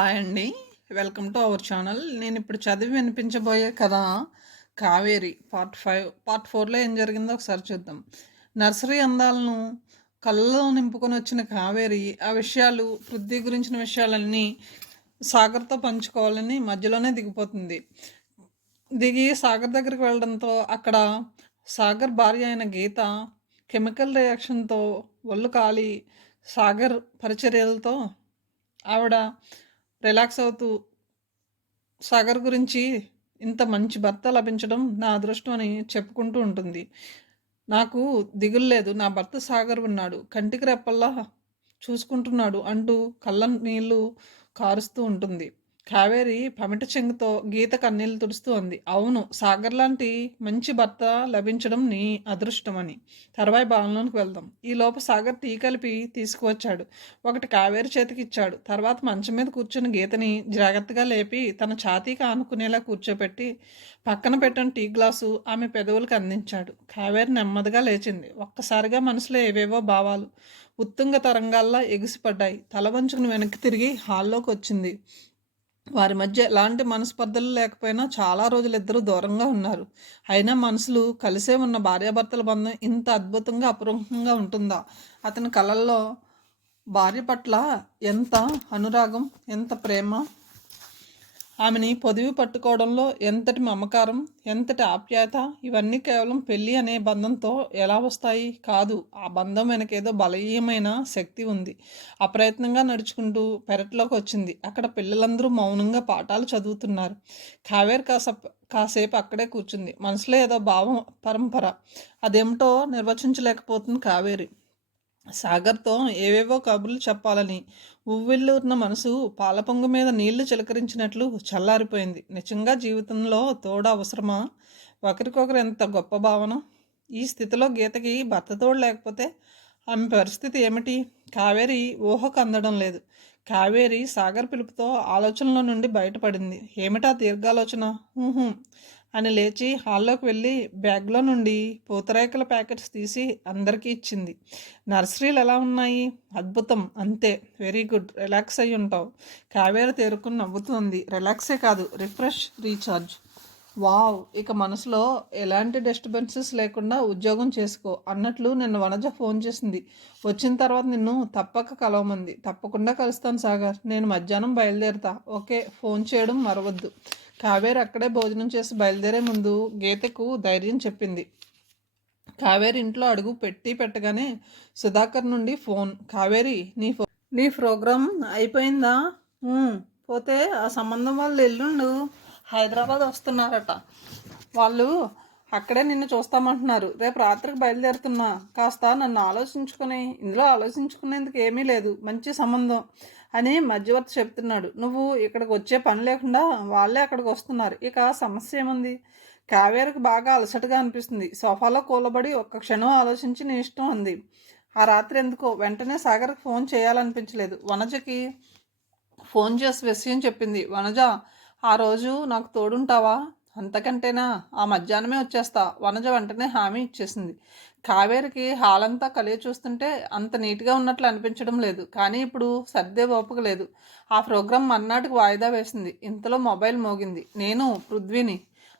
Hi అండి. Welcome to our channel. నేను ఇప్పుడు చదివి వినిపించబోయే కథ 'కావేరి' పార్ట్ 5. పార్ట్ 4లో ఏం జరిగిందో ఒకసారి చూద్దాం. నర్సరీ అందాలను కళ్ళలో నింపుకొని వచ్చిన కావేరి ఆ విషయాలు, పృథ్వీ గురించిన విషయాలన్నీ సాగర్తో పంచుకోవాలని మధ్యలోనే దిగిపోతుంది. దిగి సాగర్ దగ్గరికి వెళ్ళడంతో అక్కడ సాగర్ భార్య అయిన గీత కెమికల్ రియాక్షన్తో ఒళ్ళు కాలి సాగర్ పరిచర్యలతో ఆవిడ రిలాక్స్ అవుతూ సాగర్ గురించి ఇంత మంచి భర్త లభించడం నా అదృష్టం అని చెప్పుకుంటూ ఉంటుంది. నాకు దిగులు లేదు, నా భర్త సాగర్ ఉన్నాడు, కంటికి రెప్పల్లా చూసుకుంటున్నాడు అంటూ కళ్ళ నీళ్లు కారుస్తూ ఉంటుంది. కావేరి పమిట చెంగుతో గీత కన్నీళ్లు తుడుస్తూ అంది. అవును, సాగర్ లాంటి మంచి భర్త లభించడం నీ అదృష్టమని. తర్వాయి భావనలోనికి వెళ్దాం. ఈలోపు సాగర్ టీ కలిపి తీసుకువచ్చాడు. ఒకటి కావేరి చేతికి ఇచ్చాడు. తర్వాత మంచం మీద కూర్చుని గీతని జాగ్రత్తగా లేపి తన ఛాతీకి ఆనుకునేలా కూర్చోపెట్టి పక్కన పెట్టిన టీ గ్లాసు ఆమె పెదవులకు అందించాడు. కావేరి నెమ్మదిగా లేచింది. ఒక్కసారిగా మనసులో ఏవేవో భావాలు ఉత్తుంగ తరంగాల్లా ఎగిసిపడ్డాయి. తల వంచుకుని వెనక్కి తిరిగి హాల్లోకి వచ్చింది. వారి మధ్య ఎలాంటి మనస్పర్ధలు లేకపోయినా చాలా రోజులు ఇద్దరు దూరంగా ఉన్నారు. అయినా మనసులు కలిసే ఉన్న భార్యాభర్తల బంధం ఇంత అద్భుతంగా అపురూపంగా ఉంటుందా? అతని కళల్లో భార్య పట్ల ఎంత అనురాగం, ఎంత ప్రేమ, ఆమెని పొదివి పట్టుకోవడంలో ఎంతటి మమకారం, ఎంతటి ఆప్యాయత, ఇవన్నీ కేవలం పెళ్ళి అనే బంధంతో ఎలా వస్తాయి? కాదు, ఆ బంధం వెనకేదో బలీయమైన శక్తి ఉంది. అప్రయత్నంగా నడుచుకుంటూ పెరట్లోకి వచ్చింది. అక్కడ పిల్లలందరూ మౌనంగా పాఠాలు చదువుతున్నారు. కావేరి కాసేపు అక్కడే కూర్చుంది. మనసులో ఏదో భావం పరంపర, అదేమిటో నిర్వచించలేకపోతుంది కావేరి. సాగర్తో ఏవేవో కబుర్లు చెప్పాలని ఉవ్విళ్ళూరిన మనసు పాలపొంగు మీద నీళ్లు చిలకరించినట్లు చల్లారిపోయింది. నిజంగా జీవితంలో తోడు అవసరమా? ఒకరికొకరు ఎంత గొప్ప భావన! ఈ స్థితిలో గీతకి భర్త తోడు లేకపోతే ఆమె పరిస్థితి ఏమిటి? కావేరి ఊహకు అందడం లేదు. కావేరి సాగర్ పిలుపుతో ఆలోచనలో నుండి బయటపడింది. ఏమిటా దీర్ఘాలోచన? ఊహు అని లేచి హాల్లోకి వెళ్ళి బ్యాగ్లో నుండి పూతరేకల ప్యాకెట్స్ తీసి అందరికీ ఇచ్చింది. నర్సరీలు ఎలా ఉన్నాయి? అద్భుతం, అంతే, వెరీ గుడ్, రిలాక్స్ అయ్యి ఉంటావు. కావేరి తేరుకుని నవ్వుతుంది. రిలాక్సే కాదు, రిఫ్రెష్, రీఛార్జ్. వావ్, ఇక మనసులో ఎలాంటి డిస్టర్బెన్సెస్ లేకుండా ఉద్యోగం చేసుకో అన్నట్లు నిన్న వనజ ఫోన్ చేసింది. వచ్చిన తర్వాత నిన్ను తప్పక కలవమంది. తప్పకుండా కలుస్తాను సాగర్, నేను మధ్యాహ్నం బయలుదేరుతా. ఓకే, ఫోన్ చేయడం మరవద్దు. కావేరి అక్కడే భోజనం చేసి బయలుదేరే ముందు గీతకు ధైర్యం చెప్పింది. కావేరి ఇంట్లో అడుగు పెట్టగానే సుధాకర్ నుండి ఫోన్. కావేరి, నీ ప్రోగ్రాం అయిపోయిందా? పోతే ఆ సంబంధం వాళ్ళు ఎల్లుండు హైదరాబాద్ వస్తున్నారట. వాళ్ళు అక్కడే నిన్ను చూస్తామంటున్నారు. రేపు రాత్రికి బయలుదేరుతున్నా. కాస్త నన్ను ఆలోచించుకుని, ఇందులో ఆలోచించుకునేందుకు ఏమీ లేదు, మంచి సంబంధం అని మధ్యవర్తి చెప్తున్నాడు. నువ్వు ఇక్కడికి వచ్చే పని లేకుండా వాళ్ళే అక్కడికి వస్తున్నారు. ఇక సమస్య ఏముంది? కావేరికి బాగా అలసటగా అనిపిస్తుంది. సోఫాలో కూలబడి ఒక్క క్షణం ఆలోచించి నీ ఇష్టం అంది. ఆ రాత్రి ఎందుకో వెంటనే సాగర్కి ఫోన్ చేయాలనిపించలేదు. వనజకి ఫోన్ చేసి విషయం చెప్పింది. వనజ, ఆ రోజు నాకు తోడుంటావా? అంతకంటేనా? ఆ మధ్యాహ్నమే వచ్చేస్తా. వనజ వెంటనే హామీ ఇచ్చేసింది. కావేరికి హాల్ అంతా కలిగి చూస్తుంటే అంత నీట్గా ఉన్నట్లు అనిపించడం లేదు. కానీ ఇప్పుడు సర్దే ఓపిక లేదు. ఆ ప్రోగ్రాం మర్నాటికి వాయిదా వేసింది. ఇంతలో మొబైల్ మోగింది. నేను పృథ్వీని.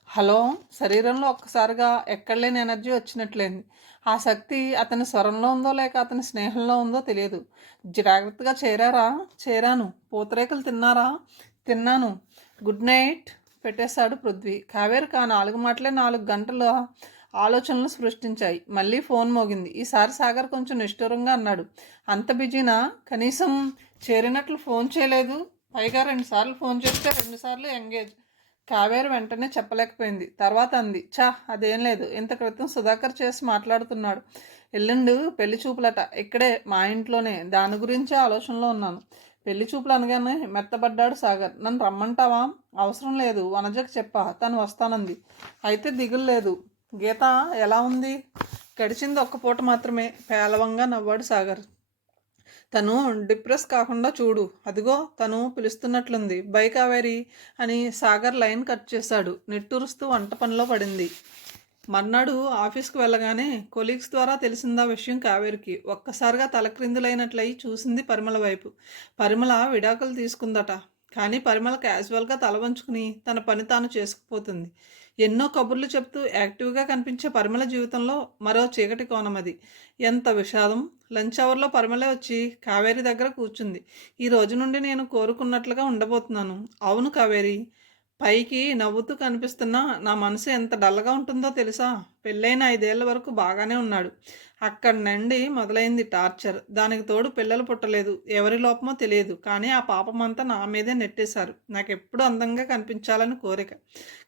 హలో. శరీరంలో ఒక్కసారిగా ఎక్కడలేని ఎనర్జీ వచ్చినట్లయింది. ఆ శక్తి అతని స్వరంలో ఉందో లేక అతని స్నేహంలో ఉందో తెలియదు. జాగ్రత్తగా చేరారా? చేరాను. పూతరేకులు తిన్నారా? తిన్నాను. గుడ్ నైట్ పెట్టేశాడు పృథ్వీ. కావేరికి ఆ 4 మాటలే 4 గంటల ఆలోచనలు సృష్టించాయి. మళ్ళీ ఫోన్ మోగింది. ఈసారి సాగర్ కొంచెం నిష్ఠూరంగా అన్నాడు. అంత బిజీనా? కనీసం చేరినట్లు ఫోన్ చేయలేదు. పైగా 2 సార్లు ఫోన్ చేస్తే 2 సార్లు ఎంగేజ్. కావేరి వెంటనే చెప్పలేకపోయింది. తర్వాత అంది, అదేం లేదు, ఇంత క్రితం సుధాకర్ చేసి మాట్లాడుతున్నాడు. ఎల్లుండు పెళ్లి చూపులట. ఇక్కడే మా ఇంట్లోనే. దాని గురించే ఆలోచనలో ఉన్నాను. పెళ్లి చూపులు అనగానే మెత్తబడ్డాడు సాగర్. నన్ను రమ్మంటావా? అవసరం లేదు, వనజకు చెప్పా, తను వస్తానంది. అయితే దిగులు లేదు. గీత ఎలా ఉంది? గడిచింది ఒక్క పూట మాత్రమే. పేలవంగా నవ్వాడు సాగర్. తను డిప్రెస్ కాకుండా చూడు. అదిగో తను పిలుస్తున్నట్లుంది. బై కావేరి అని సాగర్ లైన్ కట్ చేశాడు. నిట్టూరుస్తూ వంట పనిలో పడింది. మర్నాడు ఆఫీస్కి వెళ్ళగానే కొలీగ్స్ ద్వారా తెలిసిందా విషయం కావేరికి. ఒక్కసారిగా తలక్రిందులైనట్లయి చూసింది పరిమళ వైపు. పరిమళ విడాకులు తీసుకుందట. కానీ పరిమళ క్యాజువల్గా తల వంచుకుని తన పని తాను చేసుకుపోతుంది. ఎన్నో కబుర్లు చెప్తూ యాక్టివ్గా కనిపించే పరిమళ జీవితంలో మరో చీకటి కోణం అది. ఎంత విషాదం! లంచ్ అవర్లో పరిమళే వచ్చి కావేరి దగ్గర కూర్చుంది. ఈ రోజు నుండి నేను కోరుకున్నట్లుగా ఉండబోతున్నాను. అవును కావేరి, పైకి నవ్వుతూ కనిపిస్తున్నా నా మనసు ఎంత డల్గా ఉంటుందో తెలుసా? పెళ్ళైన 5 ఏళ్ల వరకు బాగానే ఉన్నాడు. అక్కడి నుండి మొదలైంది టార్చర్. దానికి తోడు పిల్లలు పుట్టలేదు. ఎవరి లోపమో తెలియదు. కానీ ఆ పాపమంతా నా మీదే నెట్టేశారు. నాకెప్పుడు అందంగా కనిపించాలని కోరిక.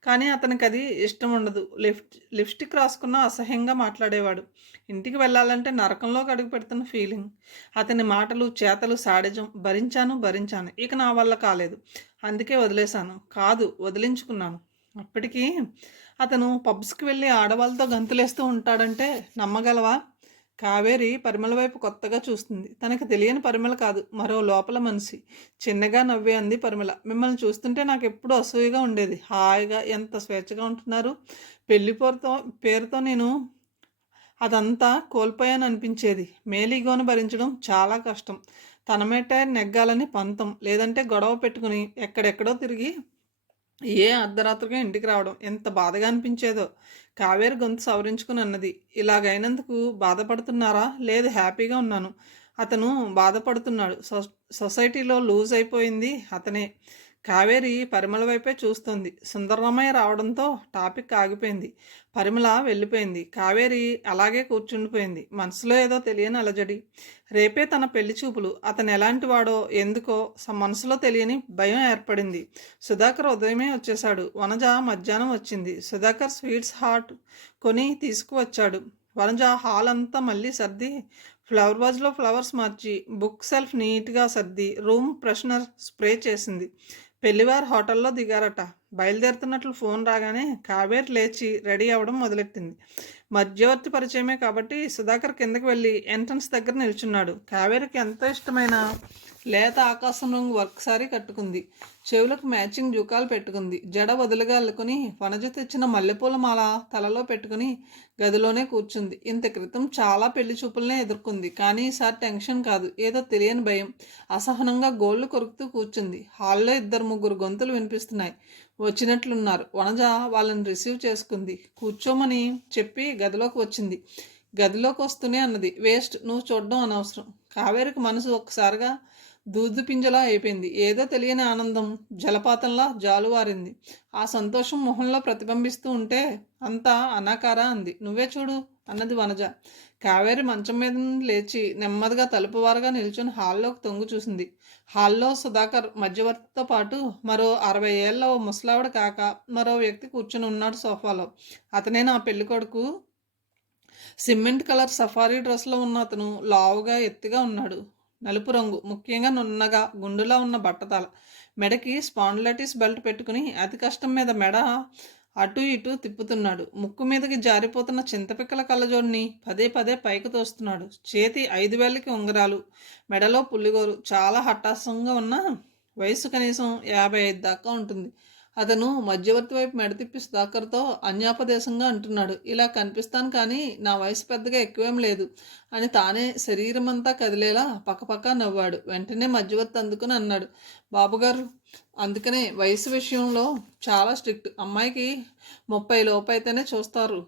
కానీ అతనికి అది ఇష్టం ఉండదు. లిప్స్టిక్ రాసుకున్నా అసహ్యంగా మాట్లాడేవాడు. ఇంటికి వెళ్ళాలంటే నరకంలోకి అడుగు పెడుతున్న ఫీలింగ్. అతని మాటలు చేతలు సాడిజం భరించాను. ఇక నా వల్ల కాలేదు. అందుకే వదిలేశాను. కాదు, వదిలించుకున్నాను. అప్పటికి అతను పబ్స్కి వెళ్ళి ఆడవాళ్ళతో గంతులేస్తూ ఉంటాడంటే నమ్మగలవా? కావేరి పరిమళ వైపు కొత్తగా చూస్తుంది. తనకు తెలియని పరిమళ కాదు, మరో లోపల మనిషి. చిన్నగా నవ్వే అంది పరిమళ. మిమ్మల్ని చూస్తుంటే నాకు ఎప్పుడూ అసూయగా ఉండేది. హాయిగా ఎంత స్వేచ్ఛగా ఉంటున్నారు. పెళ్లి పేరుతో నేను అదంతా కోల్పోయాను అనిపించేది. మేలీగోను భరించడం చాలా కష్టం. తన మెట్ట నెగ్గాలని పంతం, లేదంటే గొడవ పెట్టుకుని ఎక్కడెక్కడో తిరిగి ఏ అర్ధరాత్రిగా ఇంటికి రావడం ఎంత బాధగా అనిపించేదో. కావేరి గొంతు సవరించుకుని అన్నది. ఇలాగైనందుకు బాధపడుతున్నారా? లేదు, హ్యాపీగా ఉన్నాను. అతను బాధపడుతున్నాడు. సొసైటీలో లూజ్ అయిపోయింది అతనే. కావేరి పరిమళ వైపే చూస్తుంది. సుందరరామయ్య రావడంతో టాపిక్ ఆగిపోయింది. పరిమళ వెళ్ళిపోయింది. కావేరి అలాగే కూర్చుండిపోయింది. మనసులో ఏదో తెలియని అలజడి. రేపే తన పెళ్లి చూపులు. అతను ఎలాంటి వాడో ఎందుకో మనసులో తెలియని భయం ఏర్పడింది. సుధాకర్ ఉదయమే వచ్చేశాడు. వనజ మధ్యాహ్నం వచ్చింది. సుధాకర్ స్వీట్స్ హాట్ కొని తీసుకువచ్చాడు. వనజ హాల్ అంతా మళ్ళీ సర్ది ఫ్లవర్ వాజ్లో ఫ్లవర్స్ మార్చి బుక్ సెల్ఫ్ నీట్గా సర్ది రూమ్ ఫ్రెషనర్ స్ప్రే చేసింది. పెళ్లివారు హోటల్లో దిగారట. బయలుదేరుతున్నట్లు ఫోన్ రాగానే కావేరి లేచి రెడీ అవ్వడం మొదలెట్టింది. మధ్యవర్తి పరిచయమే కాబట్టి సుధాకర్ కిందకి వెళ్ళి ఎంట్రన్స్ దగ్గర నిల్చున్నాడు. కావేరికి ఎంతో ఇష్టమైన లేత ఆకాశం రంగు వర్క్ సారీ కట్టుకుంది. చెవులకు మ్యాచింగ్ జుకాలు పెట్టుకుంది. జడ వదులుగా అల్లుకుని వనజ తెచ్చిన మల్లెపూల మాల తలలో పెట్టుకుని గదిలోనే కూర్చుంది. ఇంత క్రితం చాలా పెళ్లి చూపులనే ఎదుర్కొంది. కానీ ఈసారి టెన్షన్ కాదు, ఏదో తెలియని భయం. అసహనంగా గోళ్లు కొరుకుతూ కూర్చుంది. హాల్లో 2-3 గొంతులు వినిపిస్తున్నాయి. వచ్చినట్లున్నారు. వనజ వాళ్ళని రిసీవ్ చేసుకుంది. కూర్చోమని చెప్పి గదిలోకి వచ్చింది. గదిలోకి వస్తూనే అన్నది, వేస్ట్, నువ్వు చూడడం అనవసరం. కావేరికి మనసు ఒక్కసారిగా దూదు పింజలా అయిపోయింది. ఏదో తెలియని ఆనందం జలపాతంలా జాలువారింది. ఆ సంతోషం మొహంలో ప్రతిబింబిస్తూ ఉంటే అంతా అనాకారా అంది. నువ్వే చూడు అన్నది వనజ. కావేరి మంచం మీద నుండి లేచి నెమ్మదిగా తలుపువారుగా నిల్చుని హాల్లోకి తొంగి చూసింది. హాల్లో సుధాకర్ మధ్యవర్తితో పాటు మరో 60 ఏళ్ళ ఓ ముసలావిడ కాక మరో వ్యక్తి కూర్చుని ఉన్నాడు సోఫాలో. అతనే నా పెళ్లి కొడుకు. సిమెంట్ కలర్ సఫారీ డ్రెస్లో ఉన్న అతను లావుగా ఎత్తుగా ఉన్నాడు. నలుపు రంగు, ముఖ్యంగా నున్నగా గుండులా ఉన్న బట్టతల. మెడకి స్పాండిలైటిస్ బెల్ట్ పెట్టుకుని అతి కష్టం మీద మెడ అటు ఇటు తిప్పుతున్నాడు. ముక్కు మీదకి జారిపోతున్న చింతపిక్కల కళ్ళజోడిని పదే పదే పైకి తోస్తున్నాడు. చేతి 5 వేలకి ఉంగరాలు, మెడలో పుల్లిగోరు. చాలా హఠాత్సంగా ఉన్న వయసు కనీసం 55 దాకా ఉంటుంది. అతను మధ్యవర్తి వైపు మెడ తిప్పి సుధాకర్తో అన్యాపదేశంగా అంటున్నాడు. ఇలా కనిపిస్తాను కానీ నా వయసు పెద్దగా ఎక్కువేం లేదు అని తానే శరీరమంతా కదిలేలా పక్కపక్క నవ్వాడు. వెంటనే మధ్యవర్తి అందుకుని అన్నాడు, బాబుగారు, అందుకనే వయసు విషయంలో చాలా స్ట్రిక్ట్. అమ్మాయికి 30 లోపు అయితేనే చూస్తారు.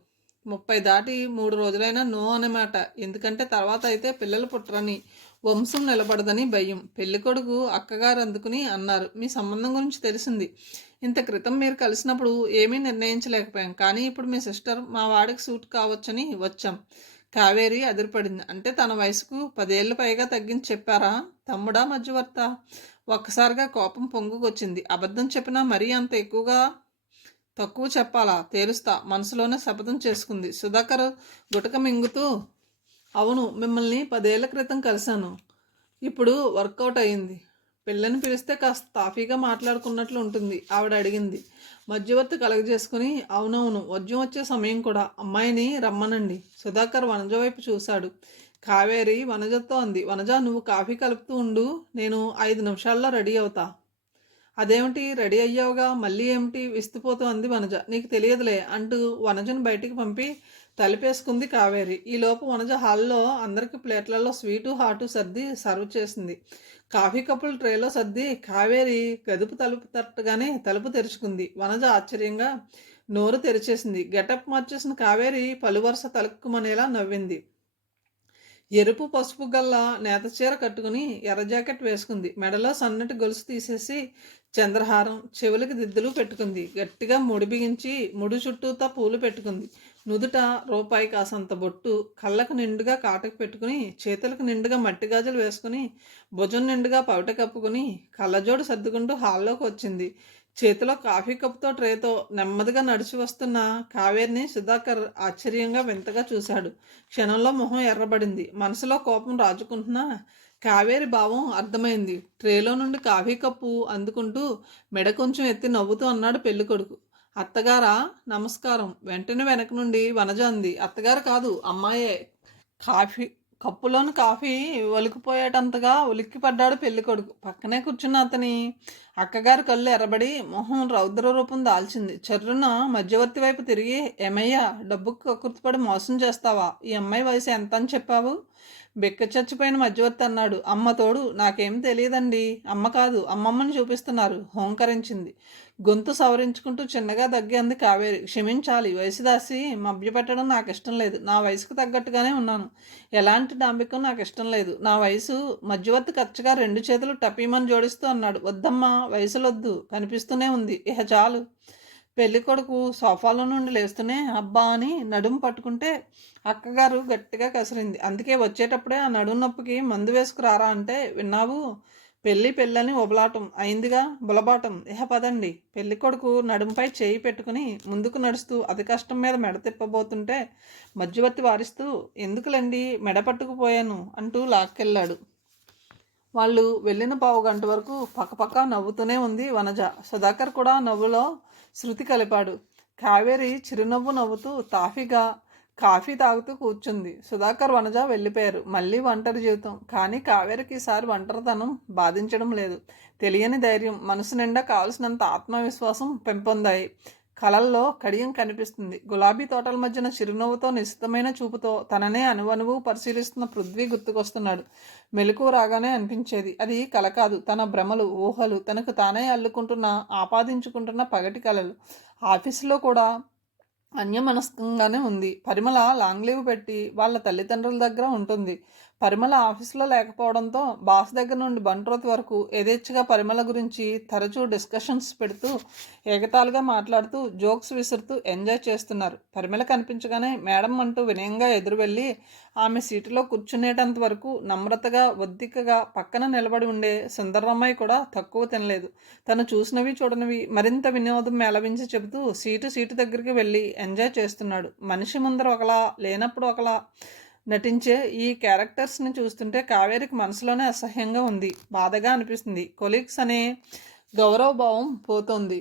30 దాటి 3 రోజులైనా నో అన్నమాట. ఎందుకంటే తర్వాత అయితే పిల్లలు పుట్టరని, వంశం నిలబడదని భయం. పెళ్ళికొడుకు అక్కగారు అందుకుని అన్నారు, మీ సంబంధం గురించి తెలిసింది. ఇంత క్రితం మీరు కలిసినప్పుడు ఏమీ నిర్ణయించలేకపోయాం. కానీ ఇప్పుడు మీ సిస్టర్ మా వాడికి సూట్ కావచ్చని వచ్చాం. కావేరి అదిరిపడింది. అంటే తన వయసుకు 10 ఏళ్ళు పైగా తగ్గించి చెప్పారా? తమ్ముడా మధ్యవర్త? ఒక్కసారిగా కోపం పొంగుకొచ్చింది. అబద్ధం చెప్పినా మరీ అంత తక్కువ చెప్పాలా? తేలుస్తా మనసులోనే శపథం చేసుకుంది. సుధాకర్ గుటక మింగుతూ, అవును, మిమ్మల్ని 10 ఏళ్ల క్రితం కలిశాను. ఇప్పుడు వర్కౌట్ అయ్యింది. పిల్లని పిలిస్తే కాస్త తాఫీగా మాట్లాడుకున్నట్లు ఉంటుంది ఆవిడ అడిగింది. మధ్యవర్తి కలగజేసుకుని, అవునవును, వద్యం వచ్చే సమయం కూడా. అమ్మాయిని రమ్మనండి. సుధాకర్ వనజ వైపు చూశాడు. కావేరి వనజతో అంది, వనజ, నువ్వు కాఫీ కలుపుతూ ఉండు, నేను 5 నిమిషాల్లో రెడీ అవుతా. అదేమిటి రెడీ అయ్యావుగా మళ్ళీ ఏమిటి విస్తుపోతూ అంది వనజ. నీకు తెలియదులే అంటూ వనజను బయటికి పంపి తలుపేసుకుంది కావేరి. ఈలోపు వనజ హాల్లో అందరికి ప్లేట్లలో స్వీటు హాటు సర్ది సర్వ్ చేసింది. కాఫీ కప్పులు ట్రేలో సర్ది కావేరి గదుపు తలుపు తట్టగానే తలుపు తెరుచుకుంది. వనజ ఆశ్చర్యంగా నోరు తెరిచేసింది. గెటప్ మార్చేసిన కావేరి పలువరుస తలుక్కుమనేలా నవ్వింది. ఎరుపు పసుపు గల్ల నేత చీర కట్టుకుని ఎర్ర జాకెట్ వేసుకుంది. మెడలో సన్నటి గొలుసు తీసేసి చంద్రహారం, చెవులకి దిద్దులు పెట్టుకుంది. గట్టిగా ముడి బిగించి ముడి చుట్టూతా పూలు పెట్టుకుంది. నుదుట రూపాయి కాసంత బొట్టు, కళ్ళకు నిండుగా కాటకు పెట్టుకుని, చేతులకు నిండుగా మట్టి గాజులు వేసుకుని, భుజం నిండుగా పవిట కప్పుకుని, కళ్ళజోడు సర్దుకుంటూ హాల్లోకి వచ్చింది. చేతిలో కాఫీ కప్పుతో ట్రేతో నెమ్మదిగా నడిచి వస్తున్న కావేరిని సుధాకర్ ఆశ్చర్యంగా వింతగా చూశాడు. క్షణంలో మొహం ఎర్రబడింది. మనసులో కోపం రాజుకుంటున్నా కావేరి భావం అర్థమైంది. ట్రేలో నుండి కాఫీ కప్పు అందుకుంటూ మెడ కొంచెం ఎత్తి నవ్వుతూ అన్నాడు పెళ్ళికొడుకు. అత్తగారా నమస్కారం. వెంటనే వెనక నుండి వనజ అంది. అత్తగారు కాదు అమ్మాయే. కాఫీ కప్పులోని కాఫీ ఒలికిపోయేటంతగా ఉలిక్కిపడ్డాడు పెళ్ళికొడుకు. పక్కనే కూర్చున్న అతని అక్కగారి కళ్ళు ఎర్రబడి మొహం రౌద్ర రూపం దాల్చింది. చర్రున మధ్యవర్తి వైపు తిరిగి, ఏమయ్యా డబ్బుకు కక్కుర్తిపడి మోసం చేస్తావా? ఈ అమ్మాయి వయసు ఎంత అని చెప్పావు? బిక్క చచ్చిపోయిన మధ్యవర్తి అన్నాడు. అమ్మ తోడు నాకేం తెలియదండి. అమ్మ కాదు అమ్మమ్మని చూపిస్తున్నారు హోంకరించింది. గొంతు సవరించుకుంటూ చిన్నగా దగ్గి అంది కావేరి. క్షమించాలి, వయసు దాసి మభ్యపెట్టడం నాకు ఇష్టం లేదు. నా వయసుకు తగ్గట్టుగానే ఉన్నాను. ఎలాంటి డాంబికం నాకు ఇష్టం లేదు. నా వయసు మధ్యవర్తి ఖర్చుగా 2 చేతులు టపీమని జోడిస్తూ అన్నాడు. వద్దమ్మా, వయసులొద్దు, కనిపిస్తూనే ఉంది, ఇహ చాలు. పెళ్ళికొడుకు సోఫాలో నుండి లేస్తూనే అబ్బా అని నడుము పట్టుకుంటే అక్కగారు గట్టిగా కసిరింది. అందుకే వచ్చేటప్పుడే ఆ నడుము నొప్పికి మందు వేసుకురారా అంటే విన్నావు? పెళ్ళని ఉబలాటం అయిందిగా, బులబాటం. ఇహ పదండి. పెళ్ళికొడుకు నడుముపై చేయి పెట్టుకుని ముందుకు నడుస్తూ అతి కష్టం మీద మెడ తిప్పబోతుంటే మధ్యవర్తి వారిస్తూ ఎందుకులండి మెడ పట్టుకుపోయాను అంటూ లాక్కెళ్ళాడు. వాళ్ళు వెళ్ళిన 15 గంట వరకు పక్కపక్క నవ్వుతూనే ఉంది వనజ. సుధాకర్ కూడా నవ్వులో శృతి కలిపాడు. కావేరి చిరునవ్వు నవ్వుతూ తాఫీగా కాఫీ తాగుతూ కూర్చుంది. సుధాకర్ వనజ వెళ్ళిపోయారు. మళ్ళీ ఒంటరి జీవితం. కానీ కావేరికి ఈసారి ఒంటరితనం బాధించడం లేదు. తెలియని ధైర్యం, మనసు నిండా కావలసినంత ఆత్మవిశ్వాసం పెంపొందాయి. కళల్లో కడియం కనిపిస్తుంది. గులాబీ తోటల మధ్యన చిరునవ్వుతో నిశితమైన చూపుతో తననే అనువనువు పరిశీలిస్తున్న పృథ్వీ గుర్తుకొస్తున్నాడు. మెలకువ రాగానే అనిపించేది అది కల కాదు, తన భ్రమలు, ఊహలు, తనకు తానే అల్లుకుంటున్న ఆపాదించుకుంటున్న పగటి కలలు. ఆఫీసులో కూడా అన్యమనస్కంగానే ఉంది. పరిమళ లాంగ్ లీవ్ పెట్టి వాళ్ళ తల్లిదండ్రుల దగ్గర ఉంటుంది. పరిమళ ఆఫీసులో లేకపోవడంతో బాస్ దగ్గర నుండి బంట్రోత్ వరకు యథేచ్ఛగా పరిమళ గురించి తరచూ డిస్కషన్స్ పెడుతూ ఏకతాలుగా మాట్లాడుతూ జోక్స్ విసురుతూ ఎంజాయ్ చేస్తున్నారు. పరిమళ కనిపించగానే మేడం అంటూ వినయంగా ఎదురు వెళ్ళి ఆమె సీటులో కూర్చునేటంత వరకు నమ్రతగా ఒద్దికగా పక్కన నిలబడి ఉండే సుందరమ్మాయి కూడా తక్కువ తినలేదు. తను చూసినవి చూడనివి మరింత వినోదం మేళవించి చెబుతూ సీటు దగ్గరికి వెళ్ళి ఎంజాయ్ చేస్తున్నాడు. మనిషి ముందర ఒకలా, లేనప్పుడు ఒకలా నటించే ఈ క్యారెక్టర్స్ని చూస్తుంటే కావేరికి మనసులోనే అసహ్యంగా ఉంది, బాధగా అనిపిస్తుంది. కొలీగ్స్ అనే గౌరవభావం పోతోంది.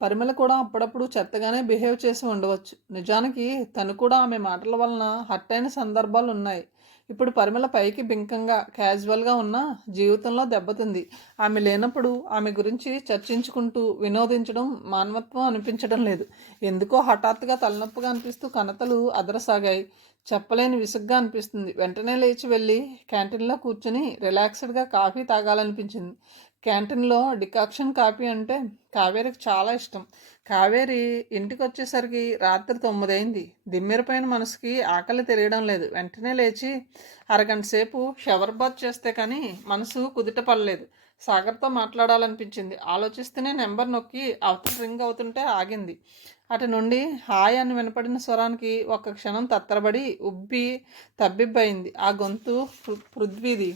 పరిమళ కూడా అప్పుడప్పుడు చెత్తగానే బిహేవ్ చేసి ఉండవచ్చు. నిజానికి తను కూడా ఆమె మాటల వలన హర్ట్ అయిన సందర్భాలు ఉన్నాయి. ఇప్పుడు పరిమళ పైకి బింకంగా క్యాజువల్గా ఉన్న జీవితంలో దెబ్బతింది. ఆమె లేనప్పుడు ఆమె గురించి చర్చించుకుంటూ వినోదించడం మానవత్వం అనిపించడం లేదు. ఎందుకో హఠాత్తుగా తలనొప్పిగా అనిపిస్తూ కణతలు అదరసాగాయి. చెప్పలేని విసుగ్గా అనిపిస్తుంది. వెంటనే లేచి వెళ్ళి క్యాంటీన్లో కూర్చుని రిలాక్స్డ్గా కాఫీ తాగాలనిపించింది. క్యాంటీన్లో డికాక్షన్ కాఫీ అంటే కావేరికి చాలా ఇష్టం. కావేరి ఇంటికి వచ్చేసరికి రాత్రి 9 అయింది. దిమ్మెరపోయిన మనసుకి ఆకలి తెలియడం లేదు. వెంటనే లేచి అరగంట సేపు షవర్ బాత్ చేస్తే కానీ మనసు కుదుట పడలేదు. సాగర్తో మాట్లాడాలనిపించింది. ఆలోచిస్తూనే నెంబర్ నొక్కి అవతల రింగ్ అవుతుంటే ఆగింది. అటు నుండి హాయ్ అని వినపడిన స్వరానికి ఒక్క క్షణం తత్తరబడి ఉబ్బి తబ్బిబ్బయింది. ఆ గొంతు పృథ్వీది.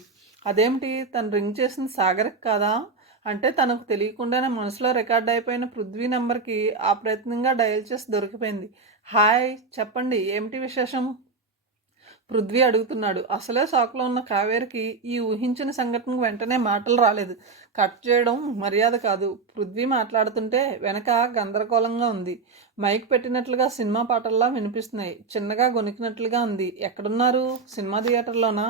అదేమిటి, తను రింగ్ చేసిన సాగర్కి కాదా? అంటే తనకు తెలియకుండానే మనసులో రికార్డ్ అయిపోయిన పృథ్వీ నెంబర్కి ఆ ప్రయత్నంగా డయల్ చేసి దొరికిపోయింది. హాయ్, చెప్పండి, ఏమిటి విశేషం? పృథ్వీ అడుగుతున్నాడు. అసలే షాక్లో ఉన్న కావేరికి ఈ ఊహించిన సంఘటనకు వెంటనే మాటలు రాలేదు. కట్ చేయడం మర్యాద కాదు. పృథ్వీ మాట్లాడుతుంటే వెనక గందరగోళంగా ఉంది. మైక్ పెట్టినట్లుగా సినిమా పాటల్లా వినిపిస్తున్నాయి. చిన్నగా గొనికినట్లుగా ఉంది. ఎక్కడున్నారు? సినిమా థియేటర్లోనా?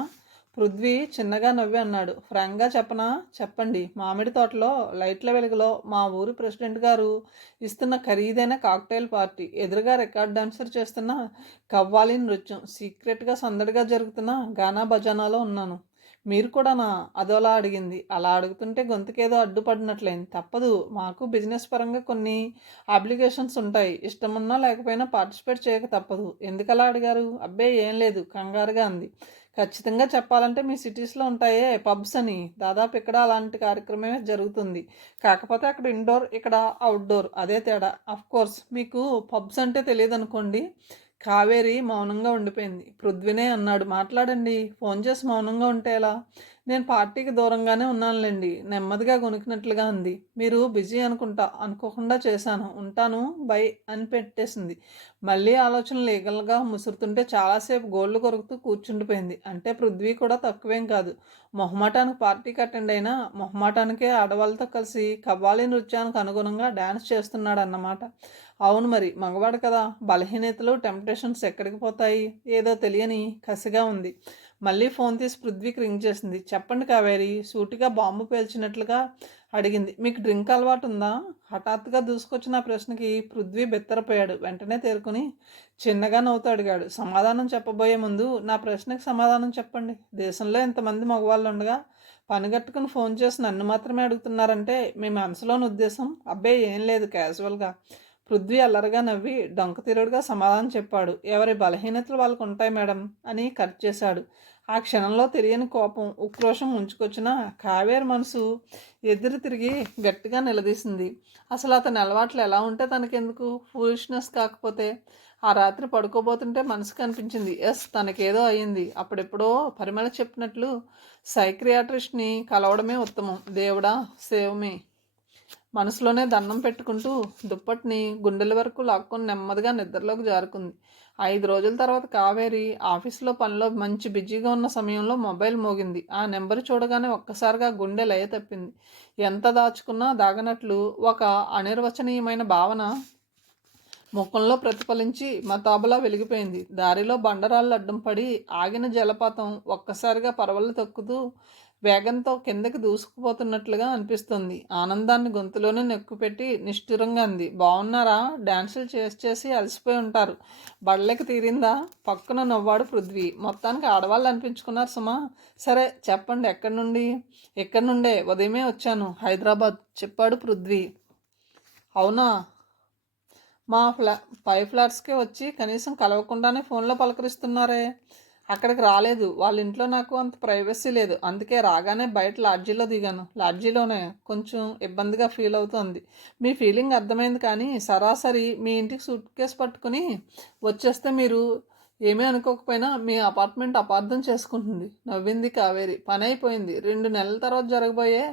పృథ్వీ చిన్నగా నవ్వి అన్నాడు. ఫ్రాంక్గా చెప్పనా? చెప్పండి. మామిడి తోటలో లైట్ల వెలుగులో మా ఊరి ప్రెసిడెంట్ గారు ఇస్తున్న ఖరీదైన కాక్టైల్ పార్టీ, ఎదురుగా రికార్డ్ డాన్సర్ చేస్తున్న కవ్వాలి నృత్యం, సీక్రెట్గా సందడిగా జరుగుతున్న గానా బజానాలో ఉన్నాను. మీరు కూడానా? అదోలా అడిగింది. అలా అడుగుతుంటే గొంతుకేదో అడ్డుపడినట్లయింది. తప్పదు, మాకు బిజినెస్ పరంగా కొన్ని అప్లికేషన్స్ ఉంటాయి. ఇష్టమున్నా లేకపోయినా పార్టిసిపేట్ చేయక తప్పదు. ఎందుకలా అడిగారు? అబ్బే ఏం లేదు, కంగారుగా అంది. ఖచ్చితంగా చెప్పాలంటే మీ సిటీస్లో ఉంటాయే పబ్స్ అని, దాదాపు ఇక్కడ అలాంటి కార్యక్రమమే జరుగుతుంది. కాకపోతే అక్కడ ఇండోర్, ఇక్కడ అవుట్డోర్, అదే తేడా. అఫ్ కోర్స్ మీకు పబ్స్ అంటే తెలియదు అనుకోండి. కావేరి మౌనంగా ఉండిపోయింది. పృథ్వీనే అన్నాడు. మాట్లాడండి. ఫోన్ చేసి మౌనంగా ఉంటే ఎలా? నేను పార్టీకి దూరంగానే ఉన్నానులేండి. నెమ్మదిగా గొనికినట్లుగా అంది. మీరు బిజీ అనుకుంటా, అనుకోకుండా చేశాను. ఉంటాను, బై అని పెట్టేసింది. మళ్ళీ ఆలోచన లీగల్గా ముసురుతుంటే చాలాసేపు గోళ్ళు కొరుకుతూ కూర్చుండిపోయింది. అంటే పృథ్వీ కూడా తక్కువేం కాదు. మొహమాటానికి పార్టీకి అటెండ్ అయినా మొహమాటానికే ఆడవాళ్ళతో కలిసి కవ్వాలి నృత్యానికి అనుగుణంగా డ్యాన్స్ చేస్తున్నాడు అన్నమాట. అవును మరి, మగవాడు కదా. బలహీనతలు, టెంప్టేషన్స్ ఎక్కడికి పోతాయి? ఏదో తెలియని కసిగా ఉంది. మళ్ళీ ఫోన్ తీసి పృథ్వీకి రింగ్ చేసింది. చెప్పండి కావేరి, సూటిగా బాంబు పేల్చినట్లుగా అడిగింది. మీకు డ్రింక్ అలవాటు ఉందా? హఠాత్తుగా దూసుకొచ్చిన ప్రశ్నకి పృథ్వీ బెత్తరపోయాడు. వెంటనే తేరుకుని చిన్నగా నవ్వుతూ అడిగాడు. సమాధానం చెప్పబోయే ముందు నా ప్రశ్నకి సమాధానం చెప్పండి. దేశంలో ఇంతమంది మగవాళ్ళు ఉండగా పనిగట్టుకుని ఫోన్ చేసి నన్ను మాత్రమే అడుగుతున్నారంటే మీ మనసులోని ఉద్దేశం? అబ్బే ఏం లేదు, క్యాజువల్గా. పృథ్వీ అల్లరిగా నవ్వి డొంకతిరుడుగా సమాధానం చెప్పాడు. ఎవరి బలహీనతలు వాళ్ళకు ఉంటాయి మేడం అని కట్ చేశాడు. ఆ క్షణంలో తెలియని కోపం, ఉక్రోషం ఉంచుకొచ్చిన కావేరి మనసు ఎదురు తిరిగి గట్టిగా నిలదీసింది. అసలు అతని అలవాట్లు ఎలా ఉంటే తనకెందుకు? ఫూలిష్నెస్ కాకపోతే? ఆ రాత్రి పడుకోబోతుంటే మనసుకు అనిపించింది, ఎస్ తనకేదో అయ్యింది. అప్పుడెప్పుడో పరిమళ చెప్పినట్లు సైక్రియాట్రిస్ట్ని కలవడమే ఉత్తమం. దేవుడా సేవ్ మీ. మనసులోనే దండం పెట్టుకుంటూ దుప్పటిని గుండెల వరకు లాక్కొని నెమ్మదిగా నిద్రలోకి జారుకుంది. 5 రోజుల తర్వాత కావేరి ఆఫీసులో పనిలో మంచి బిజీగా ఉన్న సమయంలో మొబైల్ మోగింది. ఆ నెంబర్ చూడగానే ఒక్కసారిగా గుండె లయ తప్పింది. ఎంత దాచుకున్నా దాగనట్లు ఒక అనిర్వచనీయమైన భావన ముఖంలో ప్రతిఫలించి మతాబులా వెలిగిపోయింది. దారిలో బండరాళ్ళు అడ్డం పడి ఆగిన జలపాతం ఒక్కసారిగా పరవళ్ళు తొక్కుతూ వేగంతో కిందకి దూసుకుపోతున్నట్లుగా అనిపిస్తుంది. ఆనందాన్ని గొంతులోనే నెక్కుపెట్టి నిష్ఠురంగా అంది. బాగున్నారా? డ్యాన్సులు చేసి చేసి అలసిపోయి ఉంటారు. బళ్ళకి తీరిందా? పక్కన నవ్వాడు పృథ్వీ. మొత్తానికి ఆడవాళ్ళు అనిపించుకున్నారు సుమా. సరే చెప్పండి, ఎక్కడి నుండి? ఎక్కడి నుండే ఉదయమే వచ్చాను, హైదరాబాద్, చెప్పాడు పృథ్వీ. అవునా? మా పై ఫ్లాట్స్కే వచ్చి కనీసం కలవకుండానే ఫోన్లో పలకరిస్తున్నారే. అక్కడికి రాలేదు. వాళ్ళ ఇంట్లో నాకు అంత ప్రైవసీ లేదు. అందుకే రాగానే బయట లాడ్జీలో దిగాను. లాడ్జీలోనే కొంచెం ఇబ్బందిగా ఫీల్ అవుతుంది. మీ ఫీలింగ్ అర్థమైంది, కానీ సరాసరి మీ ఇంటికి సూట్ కేసు పట్టుకుని వచ్చేస్తే మీరు ఏమీ అనుకోకపోయినా మీ అపార్ట్మెంట్ అపార్థం చేసుకుంటుంది. నవ్వింది కావేరి. పని అయిపోయింది. 2 నెలల తర్వాత జరగబోయే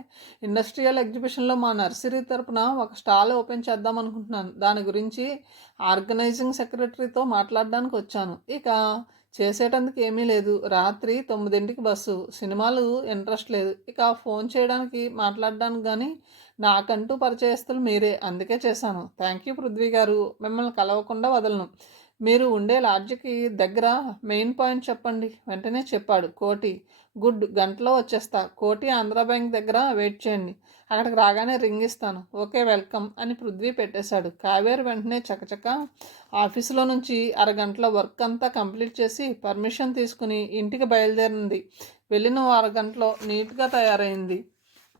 ఇండస్ట్రియల్ ఎగ్జిబిషన్లో మా నర్సరీ తరపున ఒక స్టాల్ ఓపెన్ చేద్దాం అనుకుంటున్నాను. దాని గురించి ఆర్గనైజింగ్ సెక్రటరీతో మాట్లాడడానికి వచ్చాను. ఇక చేసేటందుకు ఏమీ లేదు. రాత్రి 9ంటికి బస్సు. సినిమాలు ఇంట్రెస్ట్ లేదు. ఇక ఫోన్ చేయడానికి, మాట్లాడడానికి కానీ నాకంటూ పరిచయస్తులు మీరే. అందుకే చేశాను. థ్యాంక్ యూ పృథ్వీ గారు. మిమ్మల్ని కలవకుండా వదలను. మీరు ఉండే లాడ్జికి దగ్గర మెయిన్ పాయింట్ చెప్పండి. వెంటనే చెప్పాడు. కోటి. గుడ్, గంటలో వచ్చేస్తా. కోటి ఆంధ్రా బ్యాంక్ దగ్గర వెయిట్ చేయండి. అక్కడికి రాగానే రింగ్ ఇస్తాను. ఓకే, వెల్కమ్ అని పృథ్వీ పెట్టేశాడు. కావేరి వెంటనే చకచక ఆఫీసులో నుంచి అరగంటలో వర్క్ అంతా కంప్లీట్ చేసి పర్మిషన్ తీసుకుని ఇంటికి బయలుదేరింది. వెళ్ళిన అరగంటలో నీట్గా తయారైంది.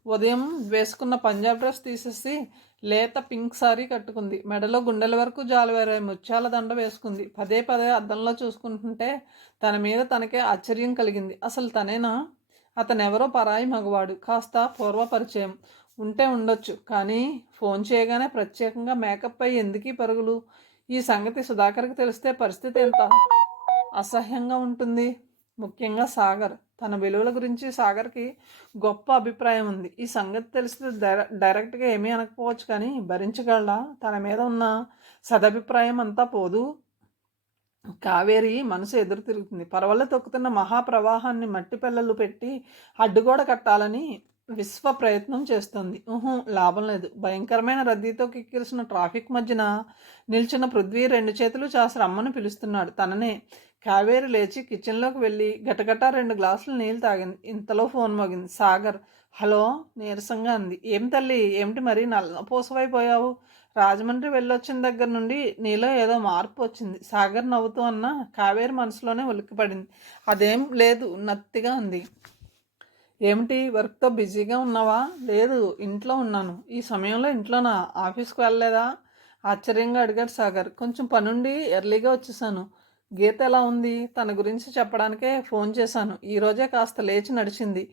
ఉదయం వేసుకున్న పంజాబ్ డ్రెస్ తీసేసి లేత పింక్ సారీ కట్టుకుంది. మెడలో గుండెల వరకు జాలువారే ముత్యాల దండ వేసుకుంది. పదే పదే అద్దంలో చూసుకుంటుంటే తన మీద తనకే ఆశ్చర్యం కలిగింది. అసలు తనేనా? అతనెవరో పరాయి మగవాడు. కాస్త పూర్వపరిచయం ఉంటే ఉండొచ్చు, కానీ ఫోన్ చేయగానే ప్రత్యేకంగా మేకప్ అయి ఎందుకీ పరుగులు? ఈ సంగతి సుధాకర్కి తెలిస్తే పరిస్థితి ఎంత అసహ్యంగా ఉంటుంది. ముఖ్యంగా సాగర్. తన విలువల గురించి సాగర్కి గొప్ప అభిప్రాయం ఉంది. ఈ సంగతి తెలిస్తే డైరెక్ట్గా ఏమీ అనకపోవచ్చు, కానీ భరించగలడా? తన మీద ఉన్న సదభిప్రాయం అంతా పోదు. కావేరి మనసు ఎదురు తిరుగుతుంది. పరవళ్ళ తొక్కుతున్న మహాప్రవాహాన్ని మట్టి పిల్లలు పెట్టి అడ్డుగోడ కట్టాలని విశ్వ ప్రయత్నం చేస్తుంది. లాభం లేదు. భయంకరమైన రద్దీతో కిక్కిరిసిన ట్రాఫిక్ మధ్యన నిల్చున్న పృథ్వీ 2 చేతులు చాసి రమ్మని పిలుస్తున్నాడు తననే. కావేరి లేచి కిచెన్లోకి వెళ్ళి గటగటా 2 గ్లాసులు నీళ్ళు తాగింది. ఇంతలో ఫోన్ మోగింది. సాగర్. హలో నీరసంగా అంది. ఏం తల్లి, ఏమిటి మరి నల్లపూసవైపోయావు? రాజమండ్రి వెళ్ళొచ్చిన దగ్గర నుండి నీలో ఏదో మార్పు వచ్చింది. సాగర్ నవ్వుతూ అన్న కావేరి మనసులోనే ఉలిక్కిపడింది. అదేం లేదు, నత్తిగా అంది. ఏమిటి, వర్క్తో బిజీగా ఉన్నావా? లేదు, ఇంట్లో ఉన్నాను. ఈ సమయంలో ఇంట్లోనా? ఆఫీస్కి వెళ్ళలేదా? ఆశ్చర్యంగా అడిగాడు సాగర్. కొంచెం పనుండి ఎర్లీగా వచ్చేసాను. గీత ఎలా ఉంది? తన గురించి చెప్పడానికే ఫోన్ చేశాను. ఈరోజే కాస్త లేచి నడిచింది.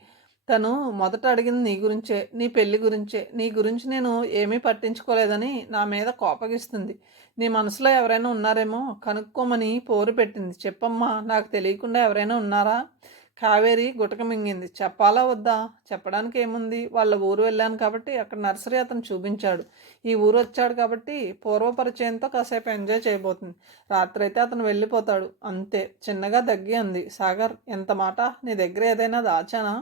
తను మొదట అడిగింది నీ గురించే, నీ పెళ్లి గురించే. నీ గురించి నేను ఏమీ పట్టించుకోలేదని నా మీద కోపగిస్తుంది. నీ మనసులో ఎవరైనా ఉన్నారేమో కనుక్కోమని పోరు పెట్టింది. చెప్పమ్మా, నాకు తెలియకుండా ఎవరైనా ఉన్నారా? కావేరి గుటక మింగింది. చెప్పాలా వద్దా? చెప్పడానికి ఏముంది? వాళ్ళ ఊరు వెళ్ళాను కాబట్టి అక్కడ నర్సరీ అతను చూపించాడు. ఈ ఊరు వచ్చాడు కాబట్టి పూర్వపరిచయంతో కాసేపు ఎంజాయ్ చేయబోతుంది. రాత్రి అయితే అతను వెళ్ళిపోతాడు అంతే. చిన్నగా దగ్గి అంది. సాగర్, ఎంత మాట! నీ దగ్గర ఏదైనా దాచానా?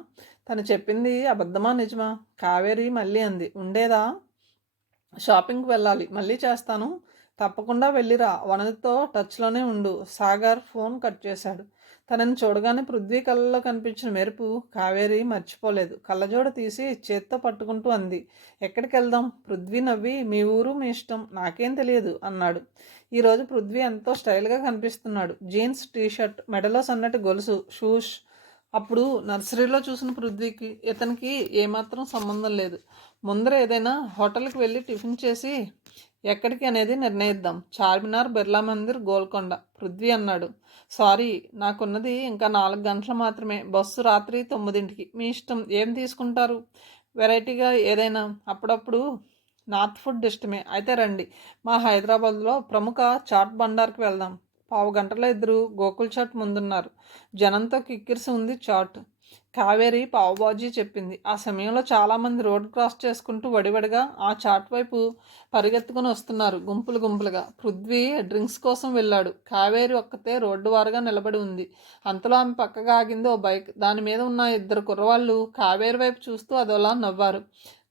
తను చెప్పింది అబద్ధమా నిజమా? కావేరి మళ్ళీ అంది. ఉండేదా? షాపింగ్కి వెళ్ళాలి, మళ్ళీ చేస్తాను. తప్పకుండా వెళ్ళిరా. వనదితో టచ్లోనే ఉండు. సాగర్ ఫోన్ కట్ చేశాడు. తనని చూడగానే పృథ్వీ కళ్ళలో కనిపించిన మెరుపు కావేరి మర్చిపోలేదు. కళ్ళజోడ తీసి చేత్తో పట్టుకుంటూ అంది. ఎక్కడికి వెళ్దాం? పృథ్వీ నవ్వి, మీ ఊరు మీ ఇష్టం, నాకేం తెలియదు అన్నాడు. ఈరోజు పృథ్వీ ఎంతో స్టైల్గా కనిపిస్తున్నాడు. జీన్స్ టీషర్ట్, మెడలో సన్నటి గొలుసు, షూస్. అప్పుడు నర్సరీలో చూసిన పృథ్వీకి ఇతనికి ఏమాత్రం సంబంధం లేదు. ముందర ఏదైనా హోటల్కి వెళ్ళి టిఫిన్ చేసి ఎక్కడికి అనేది నిర్ణయిద్దాం. చార్మినార్, బిర్లా మందిర్, గోల్కొండ. పృథ్వీ అన్నాడు. సారీ, నాకున్నది ఇంకా 4 గంటలు మాత్రమే. బస్సు రాత్రి 9కి. మీ ఇష్టం, ఏం తీసుకుంటారు? వెరైటీగా ఏదైనా. అప్పుడప్పుడు నార్త్ ఫుడ్ ఇష్టమే. అయితే రండి, మా హైదరాబాద్లో ప్రముఖ చాట్ బండార్కి వెళ్దాం. 15 గంటలో ఇద్దరు గోకుల్ చాట్ ముందున్నారు. జనంతో కిక్కిరిసి ఉంది చాట్. కావేరి పావుబాజీ చెప్పింది. ఆ సమయంలో చాలామంది రోడ్డు క్రాస్ చేసుకుంటూ వడివడిగా ఆ చాట్ వైపు పరిగెత్తుకుని వస్తున్నారు, గుంపులు గుంపులుగా. పృథ్వీ డ్రింక్స్ కోసం వెళ్ళాడు. కావేరి ఒక్కతే రోడ్డు వారుగా నిలబడి ఉంది. అంతలో ఆమె పక్కగా ఆగింది ఓ బైక్. దాని మీద ఉన్న 2 కుర్రవాళ్ళు కావేరి వైపు చూస్తూ అదోలా నవ్వారు.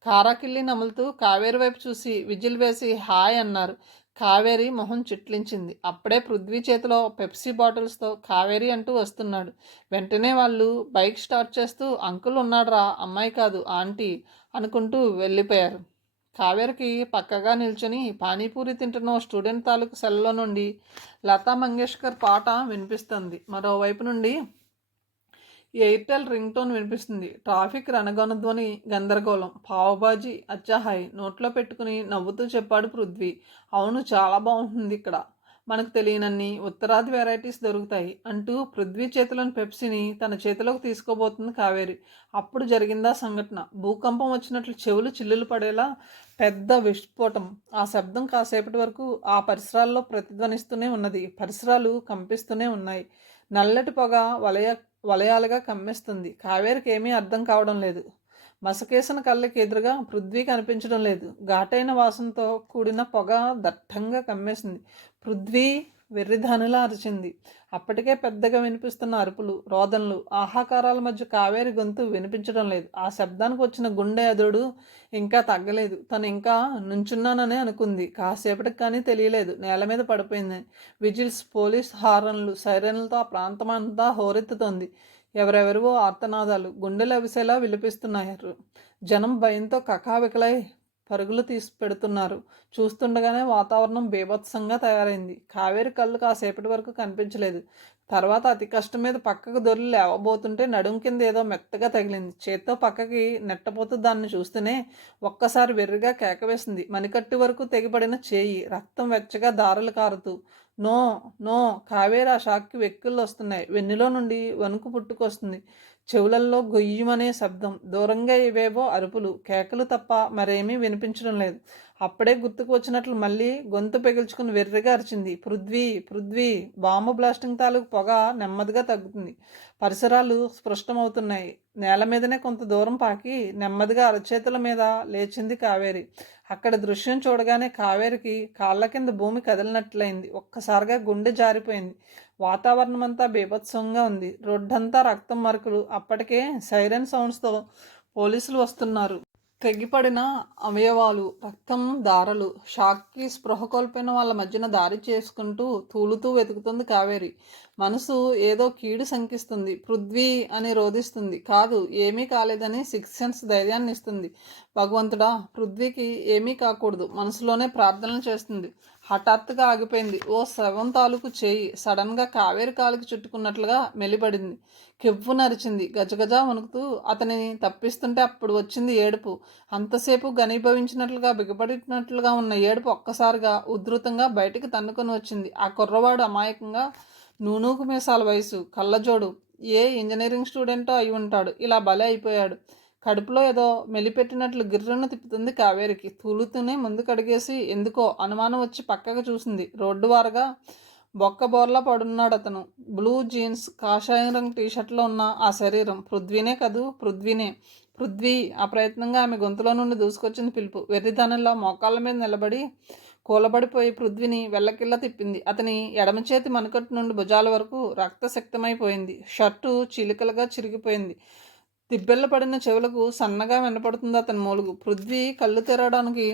కారాకిళ్ళి నములుతూ కావేరి వైపు చూసి విజిల్ వేసి హాయ్ అన్నారు. కావేరి మొహం చిట్లించింది. అప్పుడే పృథ్వీ చేతిలో పెప్సీ బాటిల్స్తో కావేరి అంటూ వస్తున్నాడు. వెంటనే వాళ్ళు బైక్ స్టార్ట్ చేస్తూ అంకుల్ ఉన్నాడ్రా, అమ్మాయి కాదు ఆంటీ అనుకుంటూ వెళ్ళిపోయారు. కావేరికి పక్కగా నిల్చొని పానీపూరి తింటున్న స్టూడెంట్ తాలూకు సెల్లో నుండి లతా మంగేష్కర్ పాట వినిపిస్తుంది. మరోవైపు నుండి ఎయిర్టెల్ రింగ్ టోన్ వినిపిస్తుంది. ట్రాఫిక్ రణగొనధ్వని, గందరగోళం. పావుబాజీ అచ్చాహాయ్ నోట్లో పెట్టుకుని నవ్వుతూ చెప్పాడు పృథ్వీ. అవును, చాలా బాగుంటుంది ఇక్కడ. మనకు తెలియనన్ని ఉత్తరాది వెరైటీస్ దొరుకుతాయి అంటూ పృథ్వీ చేతిలోని పెప్సీని తన చేతిలోకి తీసుకోబోతుంది కావేరి. అప్పుడు జరిగిందా సంఘటన. భూకంపం వచ్చినట్లు చెవులు చిల్లులు పడేలా పెద్ద విస్ఫోటం. ఆ శబ్దం కాసేపటి వరకు ఆ పరిసరాల్లో ప్రతిధ్వనిస్తూనే ఉన్నది. పరిసరాలు కంపిస్తూనే ఉన్నాయి. నల్లటి పొగ వలయాలుగా కమ్మేస్తుంది. కావేరికి ఏమీ అర్థం కావడం లేదు. మసకేసిన కళ్ళకి ఎదురుగా పృథ్వీ కనిపించడం లేదు. ఘాటైన వాసనతో కూడిన పొగ దట్టంగా కమ్మేసింది. పృథ్వీ వెర్రిధానిలా అరిచింది. అప్పటికే పెద్దగా వినిపిస్తున్న అరుపులు, రోదనలు, ఆహాకారాల మధ్య కావేరి గొంతు వినిపించడం లేదు. ఆ శబ్దానికి వచ్చిన గుండె ఎదుడు ఇంకా తగ్గలేదు. తను ఇంకా నుంచున్నాననే అనుకుంది. కాసేపటికి కానీ తెలియలేదు నేల మీద పడిపోయింది. విజిల్స్, పోలీస్ హారన్లు, సైరన్లతో ఆ ప్రాంతం అంతా హోరెత్తుతోంది. ఎవరెవరివో ఆర్తనాదాలు గుండెలు అవిసేలా విలిపిస్తున్నారు. జనం భయంతో కకావికలై పరుగులు తీసి పెడుతున్నారు. చూస్తుండగానే వాతావరణం బీభత్సంగా తయారైంది. కావేరి కళ్ళు కాసేపటి వరకు కనిపించలేదు. తర్వాత అతి కష్టం మీద పక్కకు దొర్లి లేవబోతుంటే నడుం కింద ఏదో మెత్తగా తగిలింది. చేత్తో పక్కకి నెట్టపోతూ దాన్ని చూస్తూనే ఒక్కసారి వెర్రిగా కేకవేసింది. మణికట్టు వరకు తెగిపడిన చేయి, రక్తం వెచ్చగా దారలు కారుతూ. No no! కావేరి ఆ షాక్కి వెక్కిళ్ళు వస్తున్నాయి. వెన్నులో నుండి వణుకు పుట్టుకొస్తుంది. చెవులల్లో గొయ్యమనే శబ్దం. దూరంగా ఇవేవో అరుపులు, కేకలు తప్ప మరేమీ వినిపించడం లేదు. అప్పుడే గుర్తుకు వచ్చినట్లు మళ్ళీ గొంతు పెగిల్చుకుని వెర్రిగా అరిచింది. పృథ్వీ! పృథ్వీ! బాంబు బ్లాస్టింగ్ తాలూకు పొగ నెమ్మదిగా తగ్గుతుంది. పరిసరాలు స్పష్టమవుతున్నాయి. నేల మీదనే కొంత దూరం పాకి నెమ్మదిగా అరచేతుల మీద లేచింది కావేరి. అక్కడ దృశ్యం చూడగానే కావేరికి కాళ్ళ కింద భూమి కదిలినట్లయింది. ఒక్కసారిగా గుండె జారిపోయింది. వాతావరణం అంతా బీభత్సంగా ఉంది. రోడ్డంతా రక్తం మరకలు. అప్పటికే సైరన్ సౌండ్స్తో పోలీసులు వస్తున్నారు. తెగిపడిన అవయవాలు, రక్తం దారలు. షాక్కి స్పృహ కోల్పోయిన వాళ్ళ మధ్యన దారి చేసుకుంటూ తూలుతూ వెతుకుతుంది కావేరి. మనసు ఏదో కీడు శంకిస్తుంది. పృథ్వీ అని రోధిస్తుంది. కాదు, ఏమీ కాలేదని సిక్స్ సెన్స్ ధైర్యాన్ని ఇస్తుంది. భగవంతుడా, పృథ్వీకి ఏమీ కాకూడదు మనసులోనే ప్రార్థనలు చేస్తుంది. హఠాత్తుగా ఆగిపోయింది. ఓ శవం తాలూకు చేయి సడన్గా కావేరి కాలుకి చుట్టుకున్నట్లుగా మెలిపడింది. కెవ్వు నరిచింది. గజగజ వణుకుతూ అతనిని తప్పిస్తుంటే అప్పుడు వచ్చింది ఏడుపు. అంతసేపు ఘనీభవించినట్లుగా బిగపడినట్లుగా ఉన్న ఏడుపు ఒక్కసారిగా ఉధృతంగా బయటికి తన్నుకొని వచ్చింది. ఆ కుర్రవాడు అమాయకంగా నూనూకు మీసాల వయసు, కళ్ళజోడు. ఏ ఇంజనీరింగ్ స్టూడెంటో అయి ఉంటాడు. ఇలా బలి అయిపోయాడు. కడుపులో ఏదో మెలిపెట్టినట్లు గిర్రను తిప్పుతుంది కావేరికి. తూలుతూనే ముందుకు అడిగేసి ఎందుకో అనుమానం వచ్చి పక్కకు చూసింది. రోడ్డు వారగా బొక్క బోర్లా పడున్నాడు అతను. బ్లూ జీన్స్, కాషాయం రంగు టీషర్ట్లో ఉన్న ఆ శరీరం పృథ్వీనే కదూ, పృథ్వీనే. పృథ్వీ. అప్రయత్నంగా ఆమె గొంతులో నుండి దూసుకొచ్చింది పిలుపు. వెర్రిదానంలో మోకాళ్ళ మీద నిలబడి కూలబడిపోయి పృథ్వీని వెల్లకిల్లా తిప్పింది. అతని ఎడమ చేతి మణికట్టు నుండి భుజాల వరకు రక్తశక్తమైపోయింది. షర్టు చీలికలుగా చిరిగిపోయింది. దిబ్బెల్ల పడిన చెవులకు సన్నగా వినపడుతుంది అతని మూలుగు. పృథ్వీ కళ్ళు తెరవడానికి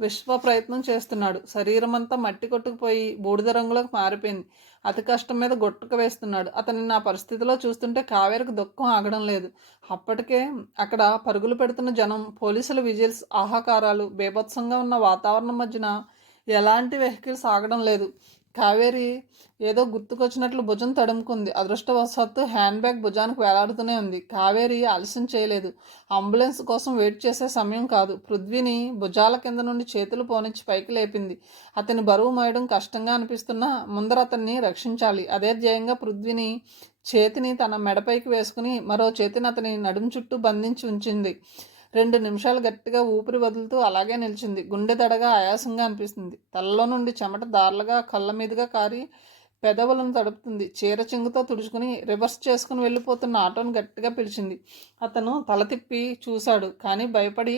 విశ్వ ప్రయత్నం చేస్తున్నాడు. శరీరం అంతా మట్టి కొట్టుకుపోయి బూడిద రంగులోకి మారిపోయింది. అతి కష్టం మీద గొట్టుకు వేస్తున్నాడు. అతని నా పరిస్థితిలో చూస్తుంటే కావేరికి దుఃఖం ఆగడం లేదు. అప్పటికే అక్కడ పరుగులు పెడుతున్న జనం, పోలీసుల విజిల్స్, ఆహాకారాలు, బేభత్సంగా ఉన్న వాతావరణం మధ్యన ఎలాంటి వెహికల్స్ ఆగడం లేదు. కావేరి ఏదో గుర్తుకొచ్చినట్లు భుజం తడుముకుంది. అదృష్టవశాత్తు హ్యాండ్ బ్యాగ్ భుజానికి వేలాడుతూనే ఉంది. కావేరి ఆలస్యం చేయలేదు. అంబులెన్స్ కోసం వెయిట్ చేసే సమయం కాదు. పృథ్వీని భుజాల కింద నుండి చేతులు పోనిచ్చి పైకి లేపింది. అతని బరువు మోయడం కష్టంగా అనిపిస్తున్నా ముందర అతన్ని రక్షించాలి. అదే ధ్యేయంగా పృథ్వీని చేతిని తన మెడపైకి వేసుకుని మరో చేతిని అతని నడుము చుట్టూ బంధించి ఉంచింది. 2 నిమిషాలు గట్టిగా ఊపిరి వదులుతూ అలాగే నిలిచింది. గుండె దడగా ఆయాసంగా అనిపిస్తుంది. తలలో నుండి చెమట దారులుగా కళ్ళ మీదుగా కారి పెదవులను తడుపుతుంది. చీర చెంగుతో తుడుచుకుని రివర్స్ చేసుకుని వెళ్ళిపోతున్న ఆటోను గట్టిగా పిలిచింది. అతను తల తిప్పి చూశాడు, కానీ భయపడి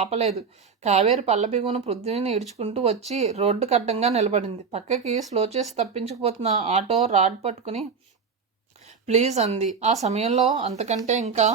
ఆపలేదు. కావేరి పల్లబిగున పృథ్వీని ఈడ్చుకుంటూ వచ్చి రోడ్డుకు అడ్డంగా నిలబడింది. పక్కకి స్లో చేసి తప్పించుకుపోతున్న ఆటో రాడ్ పట్టుకుని ప్లీజ్ అంది. ఆ సమయంలో అంతకంటే ఇంకా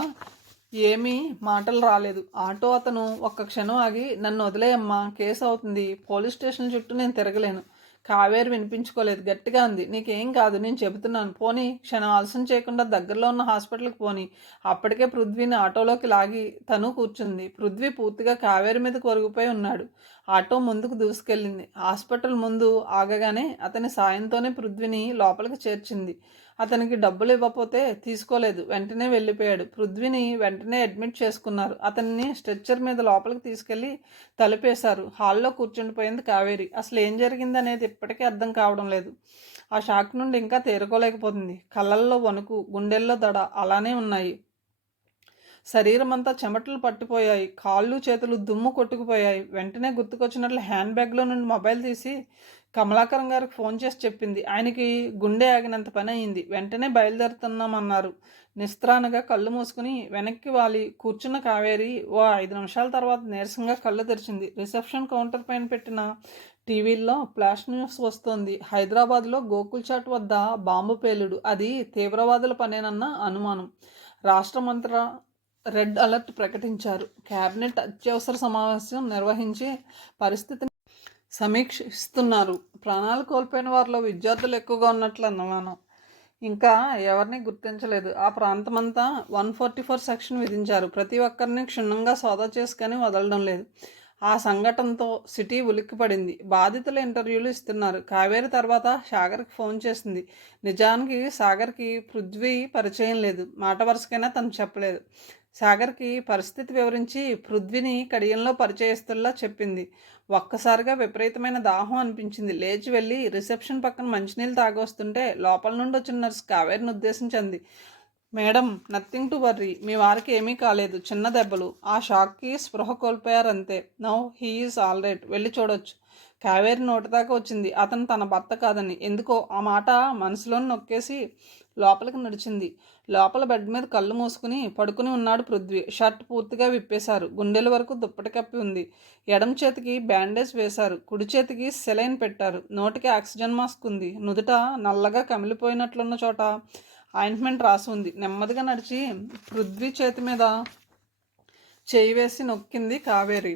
ఏమీ మాటలు రాలేదు. ఆటో అతను ఒక్క క్షణం ఆగి నన్ను వదిలేయమ్మా, కేసు అవుతుంది, పోలీస్ స్టేషన్ చుట్టూ నేను తిరగలేను. కావేరి వినిపించుకోలేదు. గట్టిగా అంది, నీకేం కాదు, నేను చెబుతున్నాను. పోనీ, క్షణం ఆలస్యం చేయకుండా దగ్గరలో ఉన్న హాస్పిటల్కి పోనీ. అప్పటికే పృథ్వీని ఆటోలోకి లాగి తను కూర్చుంది. పృథ్వీ పూర్తిగా కావేరి మీద కొరిగిపోయి ఉన్నాడు. ఆటో ముందుకు దూసుకెళ్ళింది. హాస్పిటల్ ముందు ఆగగానే అతని సాయంతోనే పృథ్వీని లోపలికి చేర్చింది. అతనికి డబ్బులు ఇవ్వకపోతే తీసుకోలేదు. వెంటనే వెళ్ళిపోయాడు. పృథ్వీని వెంటనే అడ్మిట్ చేసుకున్నారు. అతన్ని స్ట్రెచ్చర్ మీద లోపలికి తీసుకెళ్లి తలుపేశారు. హాల్లో కూర్చుండిపోయింది కావేరి. అసలు ఏం జరిగింది అనేది ఇప్పటికీ అర్థం కావడం లేదు. ఆ షాక్ నుండి ఇంకా తేరుకోలేకపోతుంది. కళ్ళల్లో వణుకు, గుండెల్లో దడ అలానే ఉన్నాయి. శరీరం అంతా చెమటలు పట్టిపోయాయి. కాళ్ళు చేతులు దుమ్ము కొట్టుకుపోయాయి. వెంటనే గుర్తుకొచ్చినట్లు హ్యాండ్ బ్యాగ్లో నుండి మొబైల్ తీసి కమలాకరం గారికి ఫోన్ చేసి చెప్పింది. ఆయనకి గుండె ఆగినంత పని అయింది. వెంటనే బయలుదేరుతున్నామన్నారు. నిస్త్రాణగా కళ్ళు మూసుకుని వెనక్కి వాలి కూర్చున్న కావేరి ఓ 5 నిమిషాల తర్వాత నీరసంగా కళ్ళు తెరిచింది. రిసెప్షన్ కౌంటర్ పైన పెట్టిన టీవీల్లో ఫ్లాష్ న్యూస్ వస్తోంది. హైదరాబాద్లో గోకుల్ చాట్ వద్ద బాంబు పేలుడు. అది తీవ్రవాదుల పనేనన్న అనుమానం. రాష్ట్రమంత్రి రెడ్ అలర్ట్ ప్రకటించారు. కేబినెట్ అత్యవసర సమావేశం నిర్వహించి పరిస్థితిని సమీక్షిస్తున్నారు. ప్రాణాలు కోల్పోయిన వారిలో విద్యార్థులు ఎక్కువగా ఉన్నట్లు అనుమానం. ఇంకా ఎవరిని గుర్తించలేదు. ఆ ప్రాంతమంతా 144 సెక్షన్ విధించారు. ప్రతి ఒక్కరిని క్షుణ్ణంగా సోదా చేసుకొని వదలడం లేదు. ఆ సంఘటనతో సిటీ ఉలిక్కిపడింది. బాధితుల ఇంటర్వ్యూలు ఇస్తున్నారు. కావేరి తర్వాత సాగర్కి ఫోన్ చేసింది. నిజానికి సాగర్కి పృథ్వీ పరిచయం లేదు. మాట వరుసకైనా తను చెప్పలేదు. సాగర్కి పరిస్థితి వివరించి పృథ్వీని కడియంలో పరిచయస్తుల్లా చెప్పింది. ఒక్కసారిగా విపరీతమైన దాహం అనిపించింది. లేచి వెళ్ళి రిసెప్షన్ పక్కన మంచినీళ్ళు తాగొస్తుంటే లోపల నుండి వచ్చిన నర్సు కావేరిని ఉద్దేశించింది. మేడం, నథింగ్ టు వర్రీ, మీ వారికి ఏమీ కాలేదు, చిన్న దెబ్బలు, ఆ షాక్కి స్పృహ కోల్పోయారంతే. Now he is all right, వెళ్ళి చూడొచ్చు. కావేరి నోటి దాకా వచ్చింది అతను తన భర్త కాదని. ఎందుకో ఆ మాట మనసులో నొక్కేసి లోపలికి నడిచింది. లోపల బెడ్ మీద కళ్ళు మూసుకుని పడుకుని ఉన్నాడు పృథ్వీ. షర్ట్ పూర్తిగా విప్పేశారు. గుండెల వరకు దుప్పటి కప్పి ఉంది. ఎడమ చేతికి బ్యాండేజ్ వేశారు. కుడి చేతికి సెలైన్ పెట్టారు. నోటికి ఆక్సిజన్ మాస్క్ ఉంది. నుదుట నల్లగా కమిలిపోయినట్లున్న చోట ఆయింట్మెంట్ రాసి ఉంది. నెమ్మదిగా నడిచి పృథ్వీ చేతి మీద చేయి వేసి నొక్కింది కావేరి.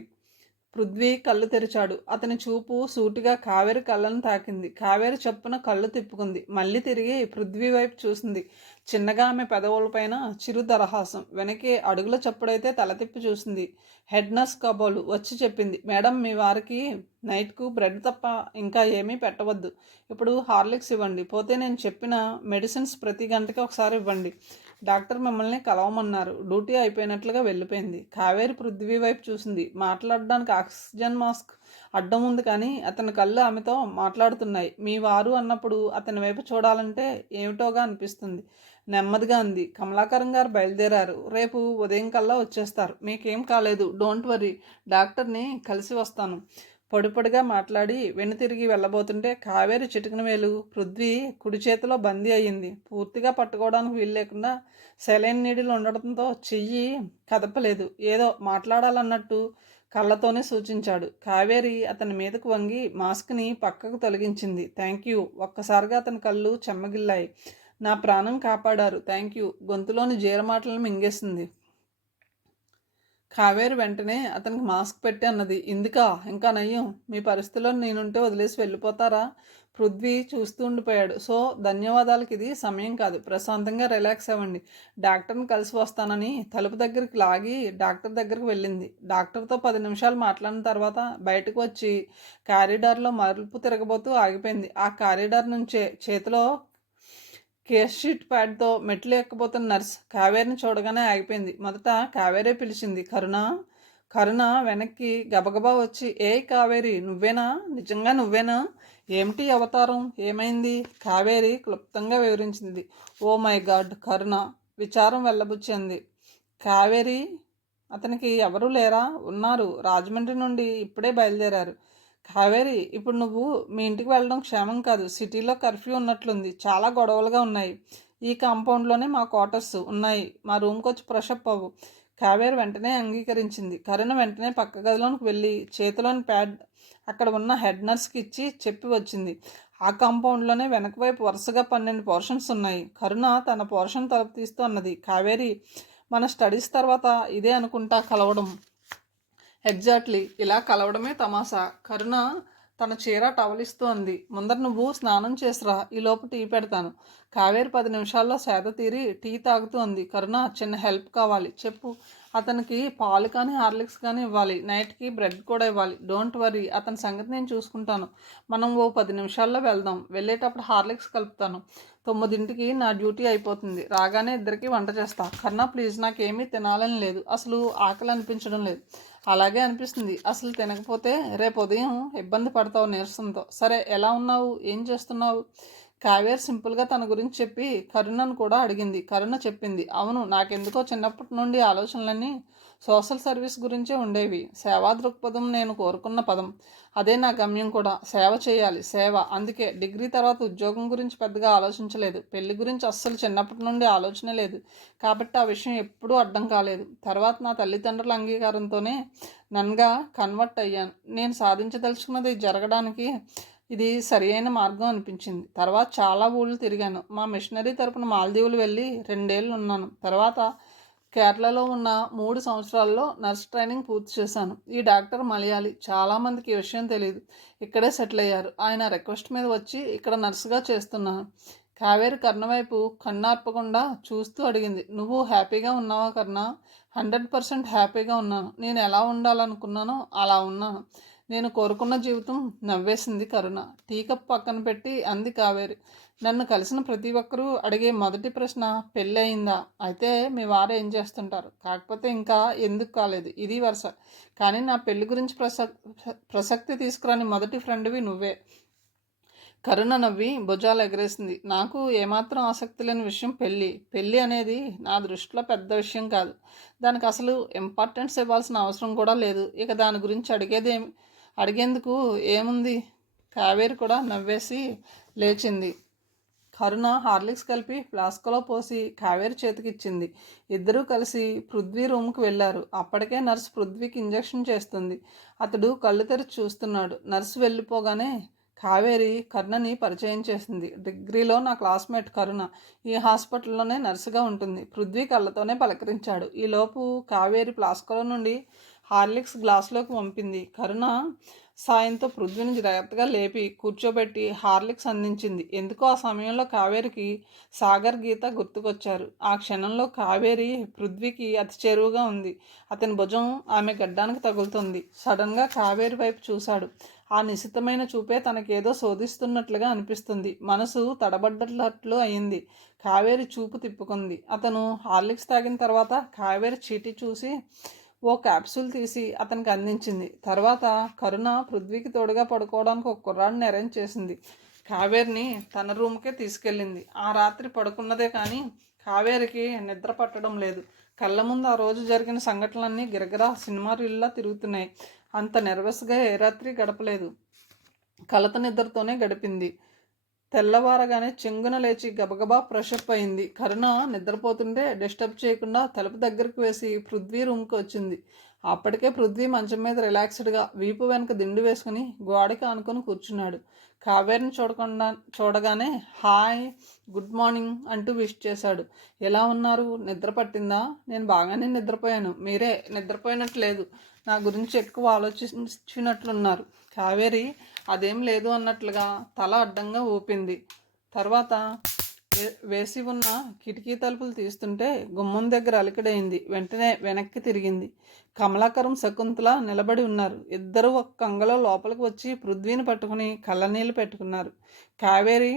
పృథ్వీ కళ్ళు తెరిచాడు. అతని చూపు సూటిగా కావేరి కళ్ళను తాకింది. కావేరి చప్పున కళ్ళు తిప్పుకుంది. మళ్ళీ తిరిగి పృథ్వీ వైపు చూసింది. చిన్నగా ఆమె పెదవులపైన చిరు దరహాసం. వెనక్కి అడుగుల చప్పుడైతే తల తిప్పి చూసింది. హెడ్ నర్స్ కాబోలు వచ్చి చెప్పింది, మేడం, మీ వారికి నైట్కు బ్రెడ్ తప్ప ఇంకా ఏమీ పెట్టవద్దు. ఇప్పుడు హార్లిక్స్ ఇవ్వండి. పోతే నేను చెప్పిన మెడిసిన్స్ ప్రతి గంటకి ఒకసారి ఇవ్వండి. డాక్టర్ మిమ్మల్ని కలవమన్నారు. డ్యూటీ అయిపోయినట్లుగా వెళ్ళిపోయింది. కావేరి పృథ్వీ వైపు చూసింది. మాట్లాడడానికి ఆక్సిజన్ మాస్క్ అడ్డం ఉంది, కానీ అతని కళ్ళు ఆమెతో మాట్లాడుతున్నాయి. మీ వారు అన్నప్పుడు అతని వైపు చూడాలంటే ఏమిటోగా అనిపిస్తుంది. నెమ్మదిగా అంది. కమలాకరం గారు బయలుదేరారు. రేపు ఉదయం కల్లా వచ్చేస్తారు. మీకేం కాలేదు, డోంట్ వరీ. డాక్టర్ని కలిసి వస్తాను. పొడిపొడిగా మాట్లాడి వెనుతిరిగి వెళ్ళబోతుంటే కావేరి చిటికిన వేలు పృథ్వీ కుడి చేతిలో బందీ అయ్యింది. పూర్తిగా పట్టుకోవడానికి వీలు లేకుండా సెలైన్ నీడిలు ఉండడంతో చెయ్యి కదపలేదు. ఏదో మాట్లాడాలన్నట్టు కళ్ళతోనే సూచించాడు. కావేరి అతని మీదకు వంగి మాస్క్ని పక్కకు తొలగించింది. Thank you. ఒక్కసారిగా అతని కళ్ళు చెమ్మగిల్లాయి. నా ప్రాణం కాపాడారు, థ్యాంక్ యూ. గొంతులోని జీరమాటలను మింగేసింది. కావేరి వెంటనే అతనికి మాస్క్ పెట్టి అన్నది. ఇందుకా? ఇంకా నయ్యం. మీ పరిస్థితిలో నేనుంటే వదిలేసి వెళ్ళిపోతారా? పృథ్వీ చూస్తూ ఉండిపోయాడు. సో ధన్యవాదాలకి ఇది సమయం కాదు. ప్రశాంతంగా రిలాక్స్ అవ్వండి. డాక్టర్ని కలిసి వస్తానని తలుపు దగ్గరికి లాగి డాక్టర్ దగ్గరికి వెళ్ళింది. డాక్టర్తో 10 నిమిషాలు మాట్లాడిన తర్వాత బయటకు వచ్చి కారిడార్లో మలుపు తిరగబోతూ ఆగిపోయింది. ఆ కారిడార్ నుంచే చేతిలో కేస్ షీట్ ప్యాడ్తో మెట్లు ఎక్కబోతున్న నర్స్ కావేరిని చూడగానే ఆగిపోయింది. మొదట కావేరే పిలిచింది. కరుణ వెనక్కి గబగబా వచ్చి, ఏ కావేరి, నువ్వేనా? నిజంగా నువ్వేనా? ఏమిటి అవతారం? ఏమైంది? కావేరి క్లుప్తంగా వివరించింది. Oh my God! కరుణ విచారం వెళ్ళబుచ్చింది. కావేరి, అతనికి ఎవరూ లేరా? ఉన్నారు, రాజమండ్రి నుండి ఇప్పుడే బయలుదేరారు. కావేరి, ఇప్పుడు నువ్వు మీ ఇంటికి వెళ్ళడం క్షేమం కాదు. సిటీలో కర్ఫ్యూ ఉన్నట్లుంది. చాలా గొడవలుగా ఉన్నాయి. ఈ కాంపౌండ్లోనే మా క్వార్టర్స్ ఉన్నాయి. మా రూమ్కి వచ్చి ఫ్రెషప్ అవ్వు. కావేరి వెంటనే అంగీకరించింది. కరుణ వెంటనే పక్క గదిలోనికి వెళ్ళి చేతిలోని ప్యాడ్ అక్కడ ఉన్న హెడ్ నర్స్కి ఇచ్చి చెప్పి వచ్చింది. ఆ కాంపౌండ్లోనే వెనక వైపు వరుసగా 12 పోర్షన్స్ ఉన్నాయి. కరుణ తన పోర్షన్ తలుపు తీస్తూ అన్నది. కావేరి, మన స్టడీస్ తర్వాత ఇదే అనుకుంటా కలవడం. ఎగ్జాక్ట్లీ, ఇలా కలవడమే తమాషా. కరుణ తన చీర టవలిస్తూ అంది. ముందర నువ్వు స్నానం చేసిరా, ఈలోపు టీ పెడతాను. కావేరి 10 నిమిషాల్లో సేద తీరి టీ తాగుతూ అంది. కరుణ, చిన్న హెల్ప్ కావాలి. చెప్పు. అతనికి పాలు కానీ హార్లిక్స్ కానీ ఇవ్వాలి. నైట్కి బ్రెడ్ కూడా ఇవ్వాలి. డోంట్ వరీ, అతని సంగతి నేను చూసుకుంటాను. మనం ఓ 10 నిమిషాల్లో వెళ్దాం. వెళ్ళేటప్పుడు హార్లిక్స్ కలుపుతాను. 9ంటికి నా డ్యూటీ అయిపోతుంది. రాగానే ఇద్దరికి వంట చేస్తా. కరుణ ప్లీజ్, నాకేమీ తినాలని లేదు. అసలు ఆకలి అనిపించడం లేదు. అలాగే అనిపిస్తుంది. అసలు తినకపోతే రేపు ఉదయం ఇబ్బంది పడతావు నీరసంతో. సరే, ఎలా ఉన్నావు? ఏం చేస్తున్నావు? కావేరి సింపుల్గా తన గురించి చెప్పి కరుణను కూడా అడిగింది. కరుణ చెప్పింది. అవును, నాకెందుకో చిన్నప్పటి నుండి ఆలోచనలన్నీ సోషల్ సర్వీస్ గురించే ఉండేవి. సేవా దృక్పథం నేను కోరుకున్న పదం. అదే నా గమ్యం కూడా. సేవ చేయాలి, సేవ. అందుకే డిగ్రీ తర్వాత ఉద్యోగం గురించి పెద్దగా ఆలోచించలేదు. పెళ్లి గురించి అస్సలు చిన్నప్పటి నుండి ఆలోచనే లేదు. కాబట్టి ఆ విషయం ఎప్పుడూ అడ్డం కాలేదు. తర్వాత నా తల్లిదండ్రుల అంగీకారంతోనే నన్గా కన్వర్ట్ అయ్యాను. నేను సాధించదలుచుకున్నది జరగడానికి ఇది సరి అయిన మార్గం అనిపించింది. తర్వాత చాలా ఊళ్ళు తిరిగాను. మా మిషనరీ తరపున మాల్దీవులు వెళ్ళి 2 ఏళ్ళు ఉన్నాను. తర్వాత కేరళలో ఉన్న 3 సంవత్సరాల్లో నర్స్ ట్రైనింగ్ పూర్తి చేశాను. ఈ డాక్టర్ మలయాళీ. చాలామందికి ఈ విషయం తెలియదు. ఇక్కడే సెటిల్ అయ్యారు. ఆయన రిక్వెస్ట్ మీద వచ్చి ఇక్కడ నర్సుగా చేస్తున్నాను. కావేరి కర్ణ వైపు కన్నార్పకుండా చూస్తూ అడిగింది. నువ్వు హ్యాపీగా ఉన్నావా కర్ణ? 100% హ్యాపీగా ఉన్నాను. నేను ఎలా ఉండాలనుకున్నానో అలా ఉన్నాను. నేను కోరుకున్న జీవితం. నవ్వేసింది కరుణ. టీ కప్ పక్కన పెట్టి అంది కావేరి. నన్ను కలిసిన ప్రతి ఒక్కరూ అడిగే మొదటి ప్రశ్న పెళ్ళి అయిందా? అయితే మీ వారు ఏం చేస్తుంటారు? కాకపోతే ఇంకా ఎందుకు కాలేదు, ఇది వరుస. కానీ నా పెళ్లి గురించి ప్రసక్తి తీసుకురాని మొదటి ఫ్రెండ్వి నువ్వే. కరుణ నవ్వి భుజాలు ఎగరేసింది. నాకు ఏమాత్రం ఆసక్తి లేని విషయం పెళ్ళి అనేది నా దృష్టిలో పెద్ద విషయం కాదు. దానికి అసలు ఇంపార్టెన్స్ ఇవ్వాల్సిన అవసరం కూడా లేదు. ఇక దాని గురించి అడిగేందుకు ఏముంది? కావేరి కూడా నవ్వేసి లేచింది. కరుణ హార్లిక్స్ కలిపి ఫ్లాస్క్లో పోసి కావేరి చేతికిచ్చింది. ఇద్దరూ కలిసి పృథ్వీ రూమ్కి వెళ్ళారు. అప్పటికే నర్సు పృథ్వీకి ఇంజెక్షన్ చేస్తుంది. అతడు కళ్ళు తెరిచి చూస్తున్నాడు. నర్సు వెళ్ళిపోగానే కావేరి కరుణని పరిచయం చేసింది. డిగ్రీలో నా క్లాస్మేట్ కరుణ ఈ హాస్పిటల్లోనే నర్సుగా ఉంటుంది. పృథ్వీ కళ్ళతోనే పలకరించాడు. ఈలోపు కావేరి ప్లాస్కోలో నుండి హార్లిక్స్ గ్లాసులోకి పంపింది. కరుణ సాయంతో పృథ్వీని జాగ్రత్తగా లేపి కూర్చోబెట్టి హార్లిక్స్ అందించింది. ఎందుకో ఆ సమయంలో కావేరికి సాగర్ గీత గుర్తుకొచ్చారు. ఆ క్షణంలో కావేరి పృథ్వీకి అతి చేరువుగా ఉంది. అతని భుజం ఆమె గడ్డానికి తగులుతుంది. సడన్గా కావేరి వైపు చూశాడు. ఆ నిశితమైన చూపే తనకేదో శోధిస్తున్నట్లుగా అనిపిస్తుంది. మనసు తడబడ్డట్లు అయింది. కావేరి చూపు తిప్పుకుంది. అతను హార్లిక్స్ తాగిన తర్వాత కావేరి చీటీ చూసి ఓ క్యాప్సూల్ తీసి అతనికి అందించింది. తర్వాత కరుణ పృథ్వీకి తోడుగా పడుకోవడానికి ఒక కుర్రాడిని అరేంజ్ చేసింది. కావేరిని తన రూమ్కే తీసుకెళ్ళింది. ఆ రాత్రి పడుకున్నదే కానీ కావేరికి నిద్ర పట్టడం లేదు. కళ్ళ ముందు ఆ రోజు జరిగిన సంఘటనలన్నీ గిరగిరా సినిమా రీల్లా తిరుగుతున్నాయి. అంత నెర్వస్గా ఏ రాత్రి గడపలేదు. కలత నిద్రతోనే గడిపింది. తెల్లవారగానే చెంగున లేచి గబగబా ఫ్రెషప్ అయింది. కరుణ నిద్రపోతుంటే డిస్టర్బ్ చేయకుండా తలుపు దగ్గరికి వేసి పృథ్వీ రూమ్కి వచ్చింది. అప్పటికే పృథ్వీ మంచం మీద రిలాక్స్డ్గా వీపు వెనక దిండు వేసుకుని గోడకి ఆనుకొని కూర్చున్నాడు. కావేరిని చూడగానే హాయ్, గుడ్ మార్నింగ్ అంటూ విష్ చేశాడు. ఎలా ఉన్నారు? నిద్ర పట్టిందా? నేను బాగానే నిద్రపోయాను. మీరే నిద్రపోయినట్లేదు. నా గురించి ఎక్కువ ఆలోచించినట్లున్నారు. కావేరి అదేం లేదు అన్నట్లుగా తల అడ్డంగా ఊపింది. తర్వాత వేసి ఉన్న కిటికీ తలుపులు తీస్తుంటే గుమ్మం దగ్గర అలికిడైంది. వెంటనే వెనక్కి తిరిగింది. కమలాకరం శకుంతల నిలబడి ఉన్నారు. ఇద్దరు ఒక కంగలో లోపలికి వచ్చి పృథ్వీని పట్టుకుని కళ్ళనీళ్ళు పెట్టుకున్నారు. కావేరి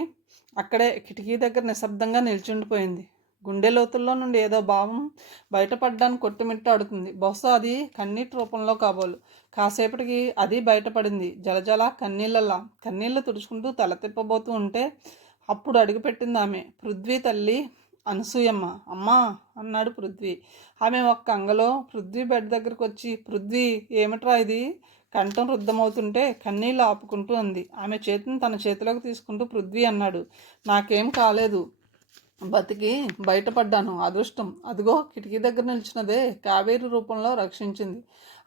అక్కడే కిటికీ దగ్గర నిశ్శబ్దంగా నిల్చుండిపోయింది. గుండె లోతుల్లో నుండి ఏదో భావం బయటపడడానికి కొట్టుమిట్టాడుతుంది. బహుశా అది కన్నీటి రూపంలో కాబోలు. కాసేపటికి అది బయటపడింది. జలజల కన్నీళ్ళు తుడుచుకుంటూ తల తిప్పబోతూ ఉంటే అప్పుడు అడుగుపెట్టింది ఆమె. పృథ్వీ తల్లి అనసూయమ్మ. అమ్మా అన్నాడు పృథ్వీ. ఆమె ఒక్క అంగలో పృథ్వీ బెడ్ దగ్గరకు వచ్చి, పృథ్వీ ఏమిట్రా ఇది? కంఠం రుద్ధమవుతుంటే కన్నీళ్ళు ఆపుకుంటూ అంది. ఆమె చేతిని తన చేతిలోకి తీసుకుంటూ పృథ్వీ అన్నాడు, నాకేం కాలేదు, బతికి బయటపడ్డాను. అదృష్టం అదిగో కిటికీ దగ్గర నిలిచినదే కావేరి రూపంలో రక్షించింది.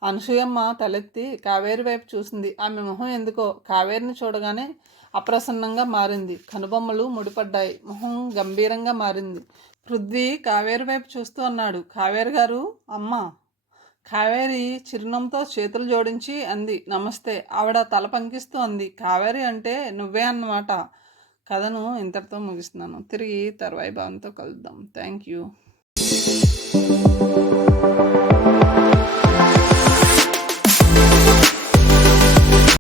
అనసూయమ్మ తలెత్తి కావేరి వైపు చూసింది. ఆమె మొహం ఎందుకో కావేరిని చూడగానే అప్రసన్నంగా మారింది. కనుబొమ్మలు ముడిపడ్డాయి. మొహం గంభీరంగా మారింది. పృథ్వీ కావేరి వైపు చూస్తూ అన్నాడు, కావేరి గారు, అమ్మ. కావేరి చిరునవ్వుతో చేతులు జోడించి అంది, నమస్తే. ఆవిడ తల పంకిస్తూ అంది, కావేరి అంటే నువ్వే అన్నమాట. కథను ఇంతటితో ముగిస్తున్నాను. తిరిగి తర్వాయి భావంతో కలుద్దాం. Thank you.